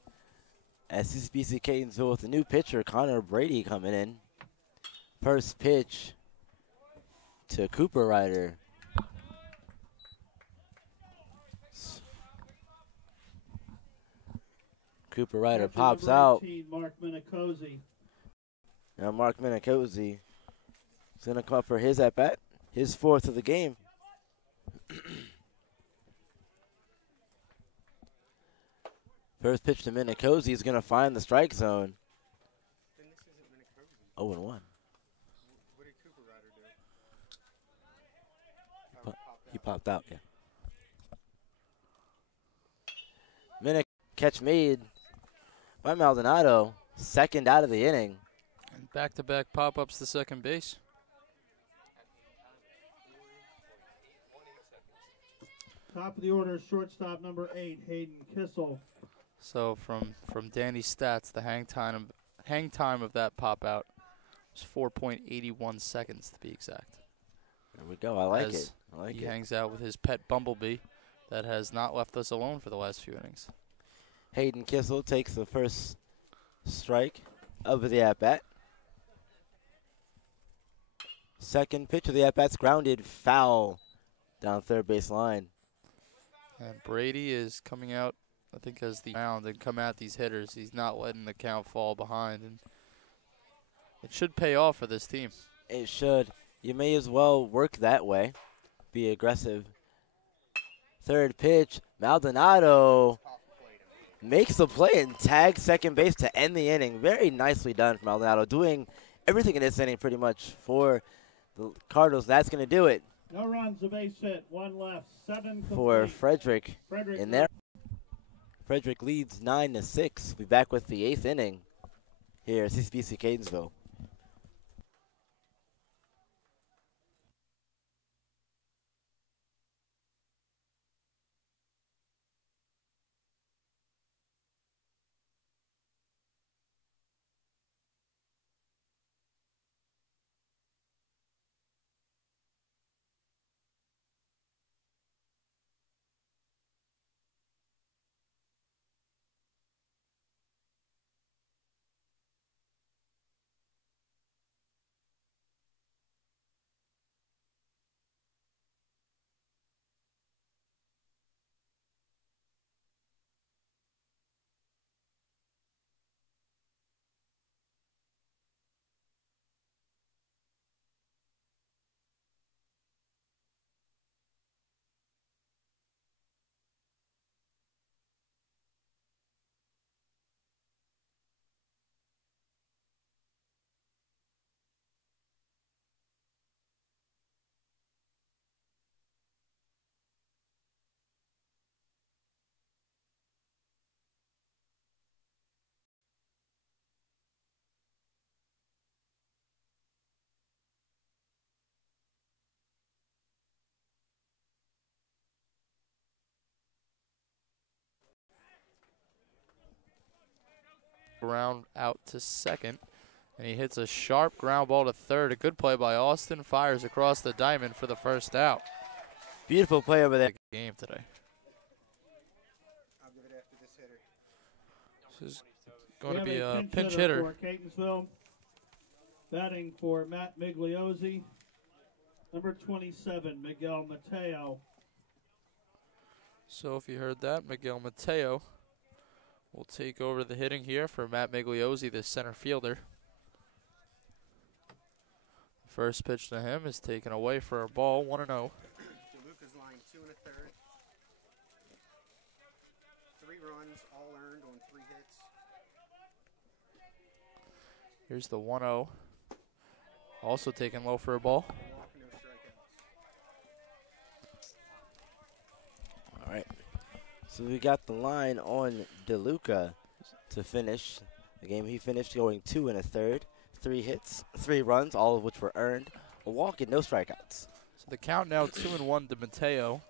at CCBC Catonsville with a new pitcher, Connor Brady, coming in. First pitch to Cooper Ryder. Cooper Ryder Captain pops number out. 18, Mark Minicozy. Now Mark Minicozy is going to come up for his at-bat, his 4th of the game. First pitch to Minicozy is going to find the strike zone. Then this isn't Minicozy. 0-1. What did Cooper Ryder do? Oh, Pu- popped He out. popped out, yeah. Catch made by Maldonado, second out of the inning. And back-to-back pop-ups to second base. Top of the order, shortstop number 8, Hayden Kissel. So from Danny's stats, the hang time of that pop-out was 4.81 seconds to be exact. There we go. I like As it. I like he it. hangs out with his pet bumblebee that has not left us alone for the last few innings. Hayden Kissel takes the first strike of the at-bat. Second pitch of the at-bat's grounded foul down third base line. And Brady is coming out, I think, as the mound and come at these hitters. He's not letting the count fall behind, and it should pay off for this team. It should. You may as well work that way. Be aggressive. Third pitch, Maldonado makes the play and tags second base to end the inning. Very nicely done from Maldonado, doing everything in this inning pretty much for the Cardinals. That's going to do it No runs, a base hit, 1 left, 7 for complete. Frederick Frederick in there. Frederick leads 9-6. We'll be back with the 8th inning here at CCBC Catonsville. ground out to second. And he hits a sharp ground ball to third. A good play by Austin. Fires across the diamond for the first out. Beautiful play over there. Game today. I'll give it after this hitter. This is going to be a pinch hitter. For Catonsville. Batting for Matt Migliozzi. Number 27, Miguel Mateo. So if you heard that, Miguel Mateo will take over the hitting here for Matt Migliozzi, the center fielder. First pitch to him is taken away for a ball, 1-0. DeLuca's line 2 1/3. 3 runs, all earned on 3 hits. Here's the 1-0. Also taken low for a ball. No walk, no strikeouts. All right. So we got the line on DeLuca to finish the game. He finished going 2 1/3, 3 hits, 3 runs, all of which were earned, a walk and no strikeouts. So the count now 2-1 to Mateo,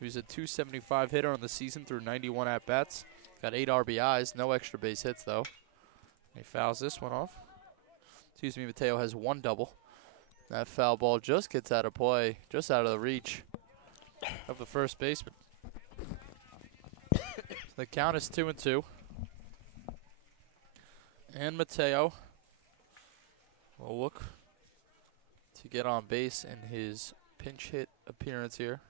who's a .275 hitter on the season through 91 at-bats. Got 8 RBIs, no extra base hits though. He fouls this one off. Excuse me, Mateo has 1 double. That foul ball just gets out of play, just out of the reach of the first baseman. The count is 2-2. And Mateo will look to get on base in his pinch hit appearance here.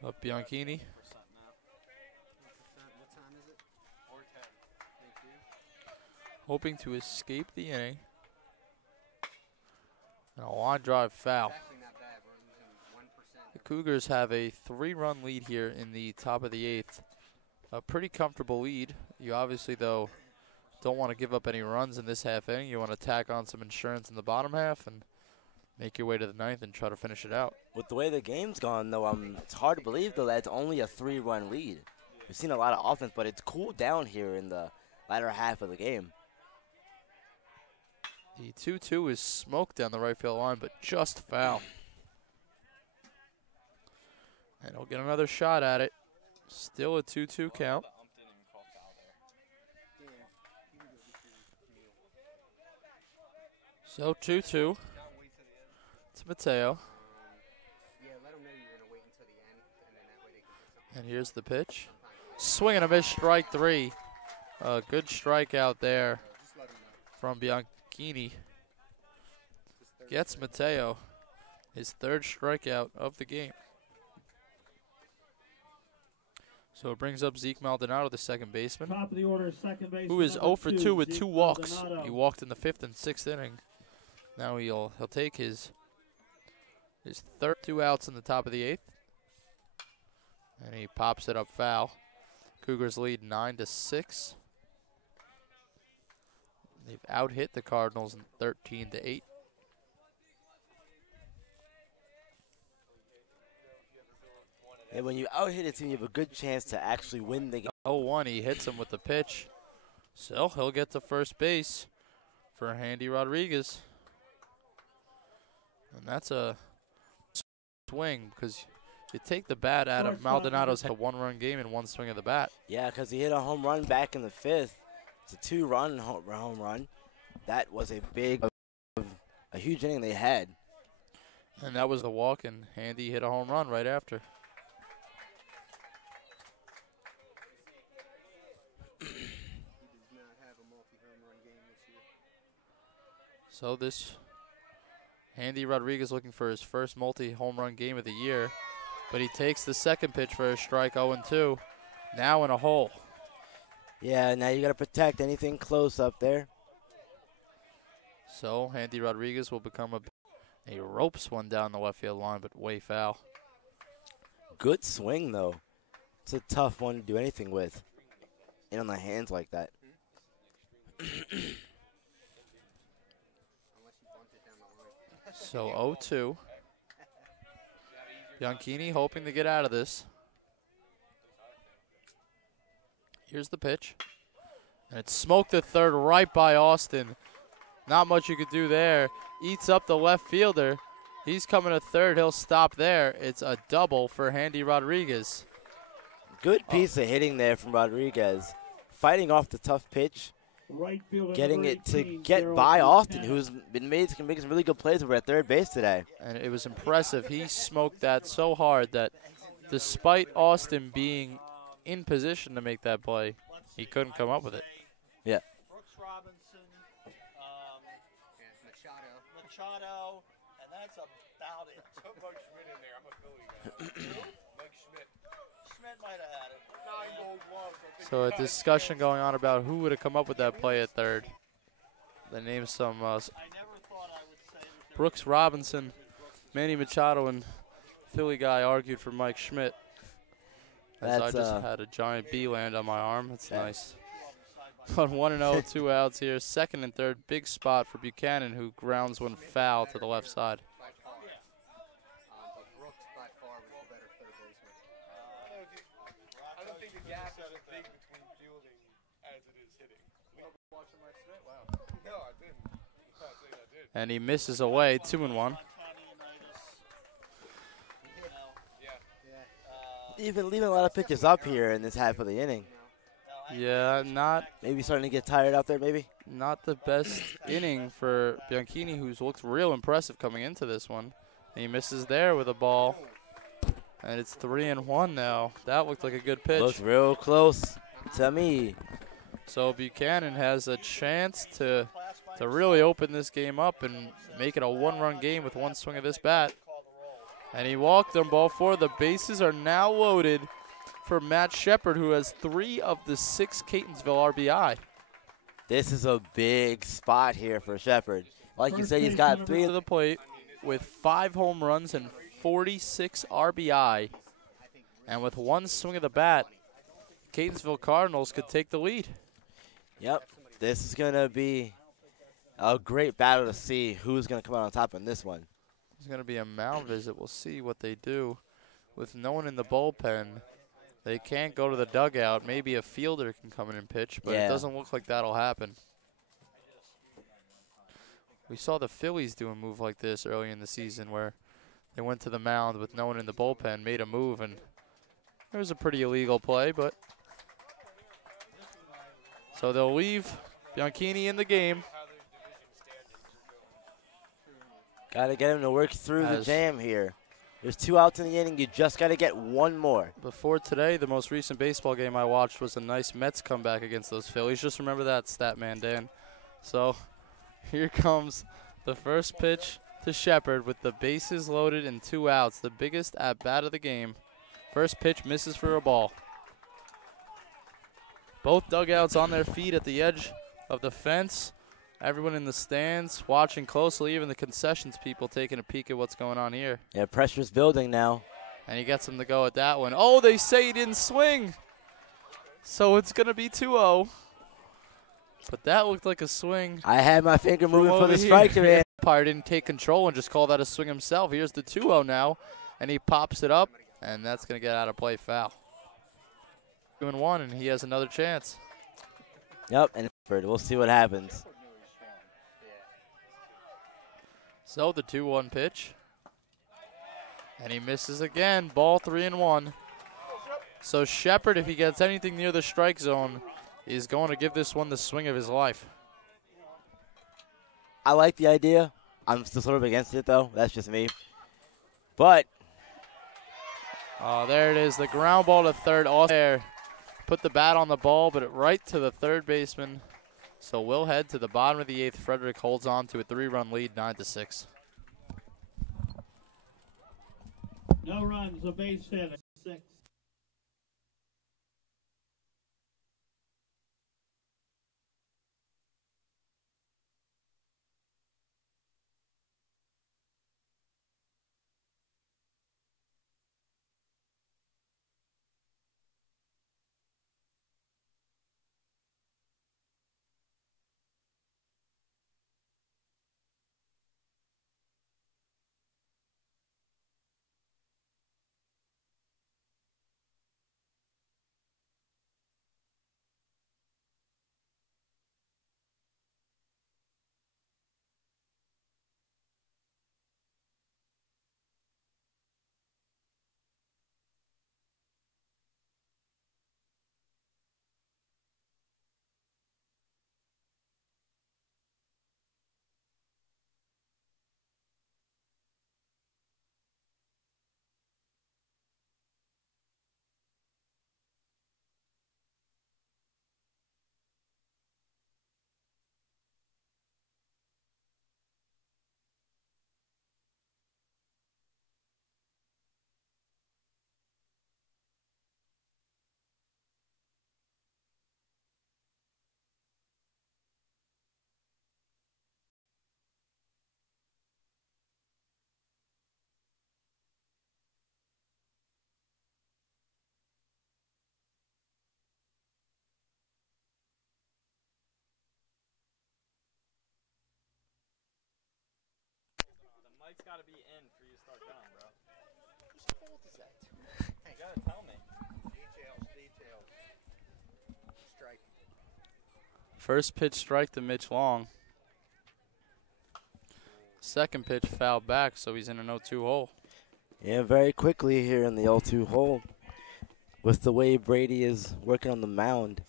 But Bianchini, What time is it? 4:10. Thank you. hoping to escape the inning. And a line drive foul. It's actually not bad. We're losing 1%. The Cougars have a 3-run lead here in the top of the 8th. A pretty comfortable lead. You obviously, though, don't want to give up any runs in this half inning. You want to tack on some insurance in the bottom half and make your way to the 9th and try to finish it out. With the way the game's gone, though, it's hard to believe, though, that it's only a 3-run lead. We've seen a lot of offense, but it's cooled down here in the latter half of the game. The 2-2 is smoked down the right field line, but just foul. And he'll get another shot at it. Still a 2-2 count. The ump didn't even call foul there. So 2-2 Don't wait till the end. to Mateo. Yeah, let them know you're going to wait until the end, and then that way they can get something. And here's the pitch. Swing and a miss, strike 3. A good strikeout there Just let them know. from Bianchini. Gets Mateo his 3rd strikeout of the game. So it brings up Zeke Maldonado, the second baseman, Top of the order, second base. who is 0 for 2 with 2 Zeke walks. Maldonado. He walked in the 5th and 6th inning. Now he'll take his 3rd 2 outs in the top of the 8th. And he pops it up foul. Cougars lead 9-6. They've out-hit the Cardinals 13-8. And when you out-hit a team, you have a good chance to actually win the game. 0-1, he hits him with the pitch. So he'll get to first base for Handy Rodriguez. And that's a swing because you take the bat out of Maldonado's a 1-run game in 1 swing of the bat. Yeah, because he hit a home run back in the 5th. It's a 2-run home run. That was a huge inning they had. And that was the walk, and Handy hit a home run right after. He does not have a multi-home run game this year. So this Handy Rodriguez looking for his first multi-home run game of the year. But he takes the second pitch for a strike, 0-2. Now in a hole. Yeah, now you got to protect anything close up there. So Handy Rodriguez will become a ropes one down the left field line, but way foul. Good swing, though. It's a tough one to do anything with. In on the hands like that. Unless you bumped it down the line. So 0-2. Bianchini hoping to get out of this. Here's the pitch. And it's smoked to third right by Austin. Not much you could do there. Eats up the left fielder. He's coming to third. He'll stop there. It's a double for Handy Rodriguez. Good piece of hitting there from Rodriguez. fighting off the tough pitch, Right fielder getting number it to 18, get Gerald by Austin, Buchanan. who's been making some really good plays over at third base today. And it was impressive. He smoked that so hard that despite Austin being in position to make that play, he couldn't come up with it. Yeah. Brooks Robinson, Machado. Machado, and that's about it. Put Mike Schmidt in there. I'm a Philly guy. Mike Schmidt. Schmidt might have had it. 9 gold gloves. I think So he a got discussion going on about who would have come up with that play at third. They named some I never thought I would say that there Brooks Robinson, Manny Machado, and Philly guy argued for Mike Schmidt. As I That's, just had a giant bee land on my arm. That's Yeah. nice. On 1-0, 2 outs here. Second and third, big spot for Buchanan, who grounds one foul to the left side. By far. But Brooks by far was the better third baseman. I don't think the gap is as big between fielding as it is hitting. Watching Mike Schmidt? Wow. No, I didn't. I'm not saying I did. And he misses away, 2-1. Even leaving a lot of pitches up here in this half of the inning. Yeah, not Maybe starting to get tired out there, maybe. not the best inning for Bianchini, who's looked real impressive coming into this one. And he misses there with a ball. And it's 3-1 now. That looked like a good pitch. Looks real close to me. So Buchanan has a chance to really open this game up and make it a one-run game with one swing of this bat. And he walked them, ball four. The bases are now loaded for Matt Shepard, who has 3 of the 6 Catonsville RBI. This is a big spot here for Shepard. Like you said, he's got 3 To the plate with 5 home runs and 46 RBI. And with one swing of the bat, Catonsville Cardinals could take the lead. Yep. This is going to be a great battle to see who's going to come out on top in this one. There's going to be a mound visit. We'll see what they do. With no one in the bullpen, they can't go to the dugout. Maybe a fielder can come in and pitch, but Yeah. it doesn't look like that'll happen. We saw the Phillies do a move like this early in the season where they went to the mound with no one in the bullpen, made a move, and it was a pretty illegal play, but so they'll leave Bianchini in the game. Got to get him to work through the As- jam here. There's 2 outs in the inning. You just got to get one more. Before today, the most recent baseball game I watched was a nice Mets comeback against those Phillies. Just remember that, Statman Dan. So here comes the first pitch to Shepard with the bases loaded and 2 outs. The biggest at-bat of the game. First pitch misses for a ball. Both dugouts on their feet at the edge of the fence. Everyone in the stands watching closely, even the concessions people taking a peek at what's going on here. Yeah, pressure's building now. And he gets him to go at that one. Oh, they say he didn't swing. So it's going to be 2-0. But that looked like a swing. I had my finger from moving for over the here. striker, man. Umpire didn't take control and just call that a swing himself. Here's the 2-0 now. And he pops it up. And that's going to get out of play, foul. 2-1, and he has another chance. Yep, and we'll see what happens. So the 2-1 pitch. And he misses again. Ball 3-1. So Shepard, if he gets anything near the strike zone, is going to give this one the swing of his life. I like the idea. I'm still sort of against it, though. That's just me. But Oh, there it is. The ground ball to third. All there. Put the bat on the ball, but it right to the third baseman. So we'll head to the bottom of the 8th. Frederick holds on to a 3-run lead, 9-6. No runs, a base hit. 6. It's got to be in for you to start going, bro. Whose fault is that? You got to tell me. Details. Strike. First pitch strike to Mitch Long. Second pitch fouled back, so he's in an 0-2 hole. Yeah, very quickly here in the 0-2 hole. With the way Brady is working on the mound.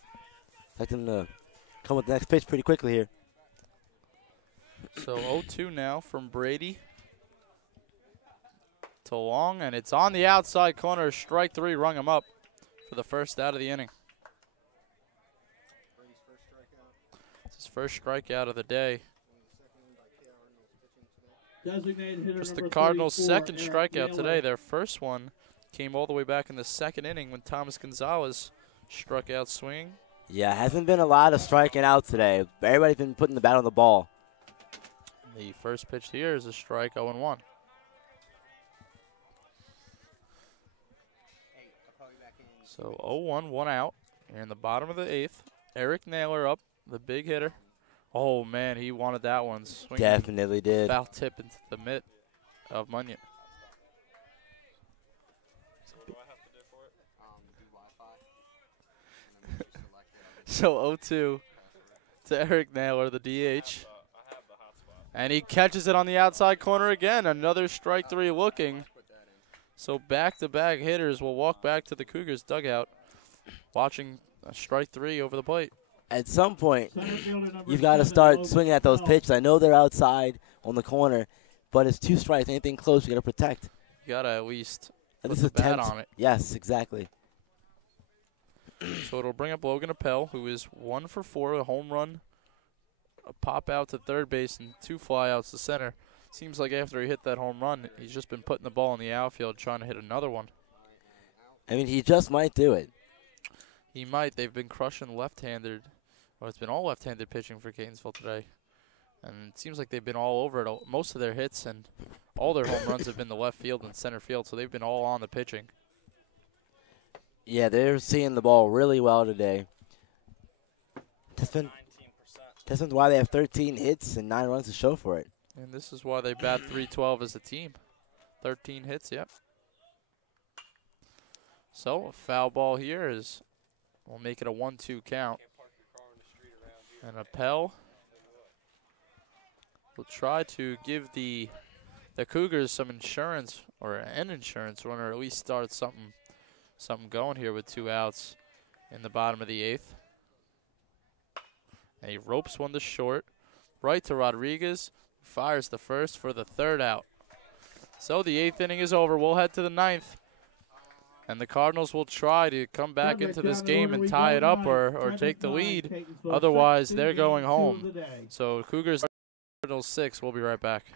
Expect him to come with the next pitch pretty quickly here. So 0-2 now from Brady to Long, and it's on the outside corner. Strike three, rung him up for the first out of the inning. Brady's first strikeout. It's his first strikeout of the day. Designated hitter It's the number Cardinals' 34, second Eric strikeout Naylor. today. Their first one came all the way back in the second inning when Thomas Gonzalez struck out swinging. Yeah, hasn't been a lot of striking out today. Everybody's been putting the bat on the ball. The first pitch here is a strike, 0-1. So 0-1, one out. And in the bottom of the eighth, Eric Naylor up, the big hitter. Oh, man, he wanted that one. Swinging Definitely did. foul tip into the mitt of Munyon. So what do I have to do for it? Do Wi-Fi. And then just select it. So 0-2 to Eric Naylor, the DH. I have the hotspot. And he catches it on the outside corner again. Another strike three looking. So back-to-back hitters will walk back to the Cougars dugout, watching a strike three over the plate. At some point, Center fielder number you've got to 7, start Logan swinging at those Bell. pitches. I know they're outside on the corner, but it's two strikes. Anything close, you got to protect. You gotta at least At put least the bat attempt. on it. Yes, exactly. So it'll bring up Logan Appel, who is 1 for 4, a home run, a pop out to third base, and 2 flyouts to center. Seems like after he hit that home run, he's just been putting the ball in the outfield trying to hit another one. I mean, he just might do it. He might. They've been crushing left-handed. Well, it's been all left-handed pitching for Catonsville today. And it seems like they've been all over it. Most of their hits and all their home runs have been the left field and center field, so they've been all on the pitching. Yeah, they're seeing the ball really well today. That's 19%. been why they have 13 hits and 9 runs to show for it. And this is why they bat .312 as a team. 13 hits, yep. So a foul ball here is, we'll make it a 1-2 count. Can't park your car in the street around here. And Appel will try to give the Cougars some insurance, or an insurance run, or at least start something going here with 2 outs in the bottom of the eighth. And he ropes one to short, right to Rodriguez, fires the first for the 3rd out. So the 8th inning is over. We'll head to the 9th. And the Cardinals will try to come back into this game and tie it up or take the lead. Otherwise, they're going home. So Cougars, Cardinals 6. We'll be right back.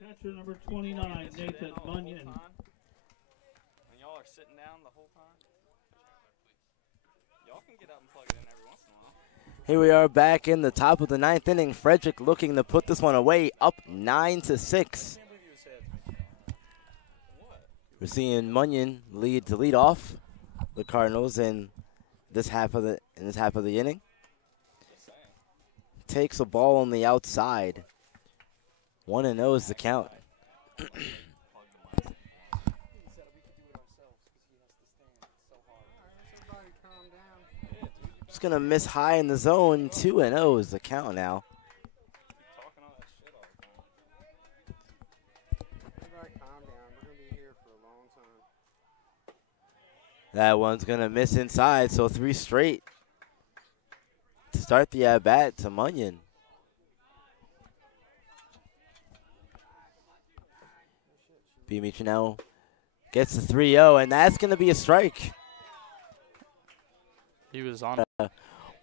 Catcher number 29, Nathan Munyon. And y'all are sitting down the whole time? Y'all can get up and plug it in every once in a while. Here we are back in the top of the 9th inning. Frederick looking to put this one away, up 9-6. We're seeing Munyon lead off the Cardinals in this half of the inning. Takes a ball on the outside. 1-0 is the count. Just going to miss high in the zone. 2-0 is the count now. Talking all that shit all the time. Everybody calm down. We're going to be here for a long time. That one's going to miss inside, so 3 straight to start the at-bat to Munyon. B. Michinel gets the 3-0, and that's going to be a strike. He was on.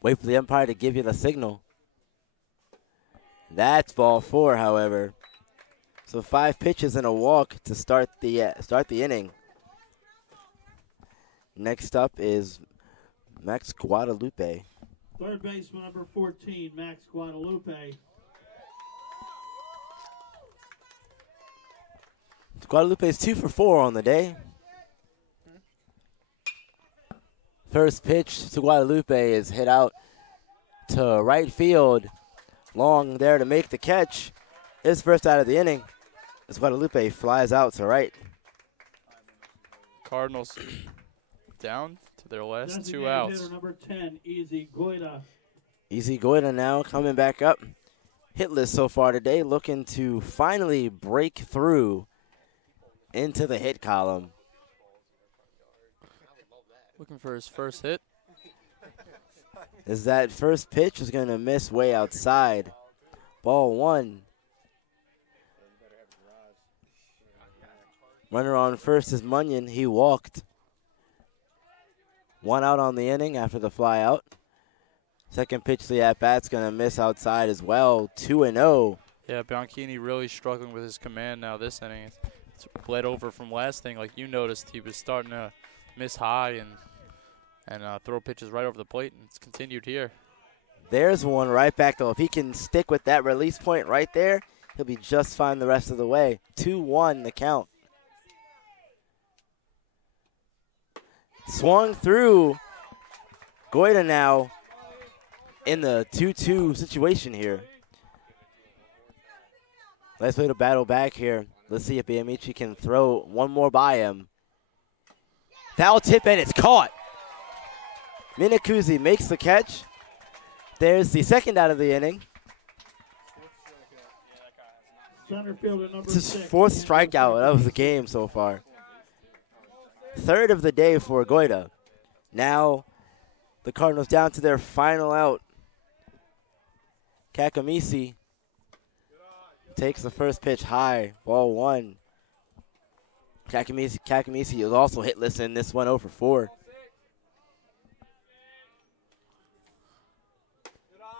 Wait for the umpire to give you the signal. That's ball 4, however. So 5 pitches and a walk to start the inning. Next up is Max Guadalupe. Third baseman number 14, Max Guadalupe. Guadalupe is 2 for 4 on the day. First pitch to Guadalupe is hit out to right field. Long there to make the catch. His first out of the inning as Guadalupe flies out to right. Cardinals down to their last Designated 2 outs. hitter number 10, Easy Goida. Easy Goida now coming back up. Hitless so far today, looking to finally break through into the hit column. Looking for his first hit. As that first pitch is going to miss way outside. Ball 1. Runner on first is Munyon. He walked. 1 out on the inning after the fly out. Second pitch to the at-bat's going to miss outside as well. 2-0. Yeah, Bianchini really struggling with his command now this inning. It's bled over from last thing. Like you noticed, he was starting to miss high and throw pitches right over the plate, and it's continued here. There's one right back, though. If he can stick with that release point right there, he'll be just fine the rest of the way. 2-1 the count. Swung through. Goida now in the 2-2 situation here. Nice way to battle back here. Let's see if Biamici can throw one more by him. Foul tip, and it's caught. Minacuzzi makes the catch. There's the second out of the inning. Center fielder number It's his 6. 4th strikeout of the game so far. 3rd of the day for Goida. Now the Cardinals down to their final out. Kakamisi takes the first pitch high, ball 1. Kakamisi is also hitless in this one, 0 for 4.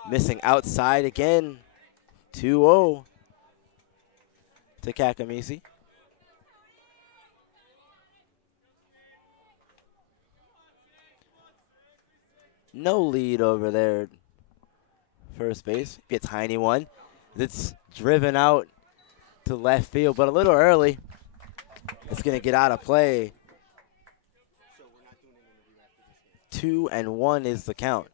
Missing outside again, 2-0 to Kakamisi. No lead over there. First base, be a tiny one. It's driven out to left field, but a little early. It's going to get out of play. 2-1 is the count.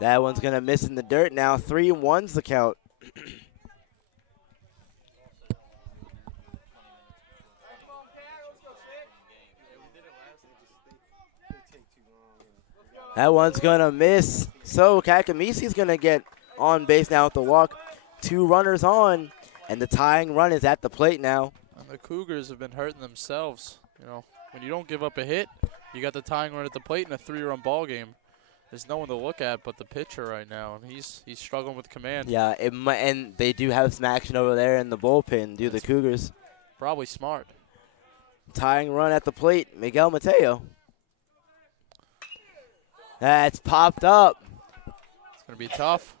That one's going to miss in the dirt now. 3-1's the count. That one's going to miss. So Kakamisi's going to get on base now with the walk. 2 runners on, and the tying run is at the plate now. And the Cougars have been hurting themselves. You know, when you don't give up a hit, you got the tying run at the plate in a 3-run ball game. There's no one to look at but the pitcher right now, and he's struggling with command. Yeah, and they do have some action over there in the bullpen, the Cougars. Probably smart. Tying run at the plate, Miguel Mateo. That's popped up. It's going to be tough.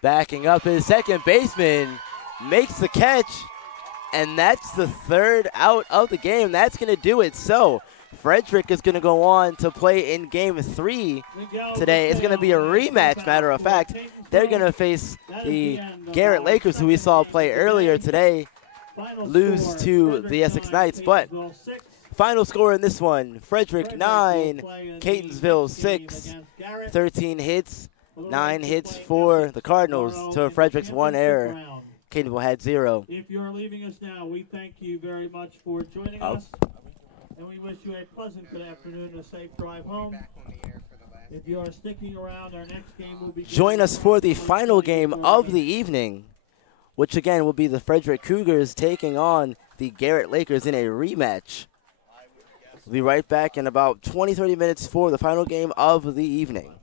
Backing up his second baseman, makes the catch, and that's the 3rd out of the game. That's going to do it. So Frederick is going to go on to play in Game 3 today. It's going to be a rematch, matter of fact. They're going to face the Garrett Lakers, who we saw play earlier today, lose to the Essex Knights. But final score in this one, Frederick 9, Catonsville 6, 13 hits, 9 hits for the Cardinals to Frederick's 1 error. Catonsville had 0. If you're leaving us now, we thank you very much for joining us, and we wish you a pleasant good afternoon and a safe drive home. Back on the air for the last. If you are sticking around, our next game will be. Join us for the final game of the evening, which again will be the Frederick Cougars taking on the Garrett Lakers in a rematch. We'll be right back in about 20-30 minutes for the final game of the evening.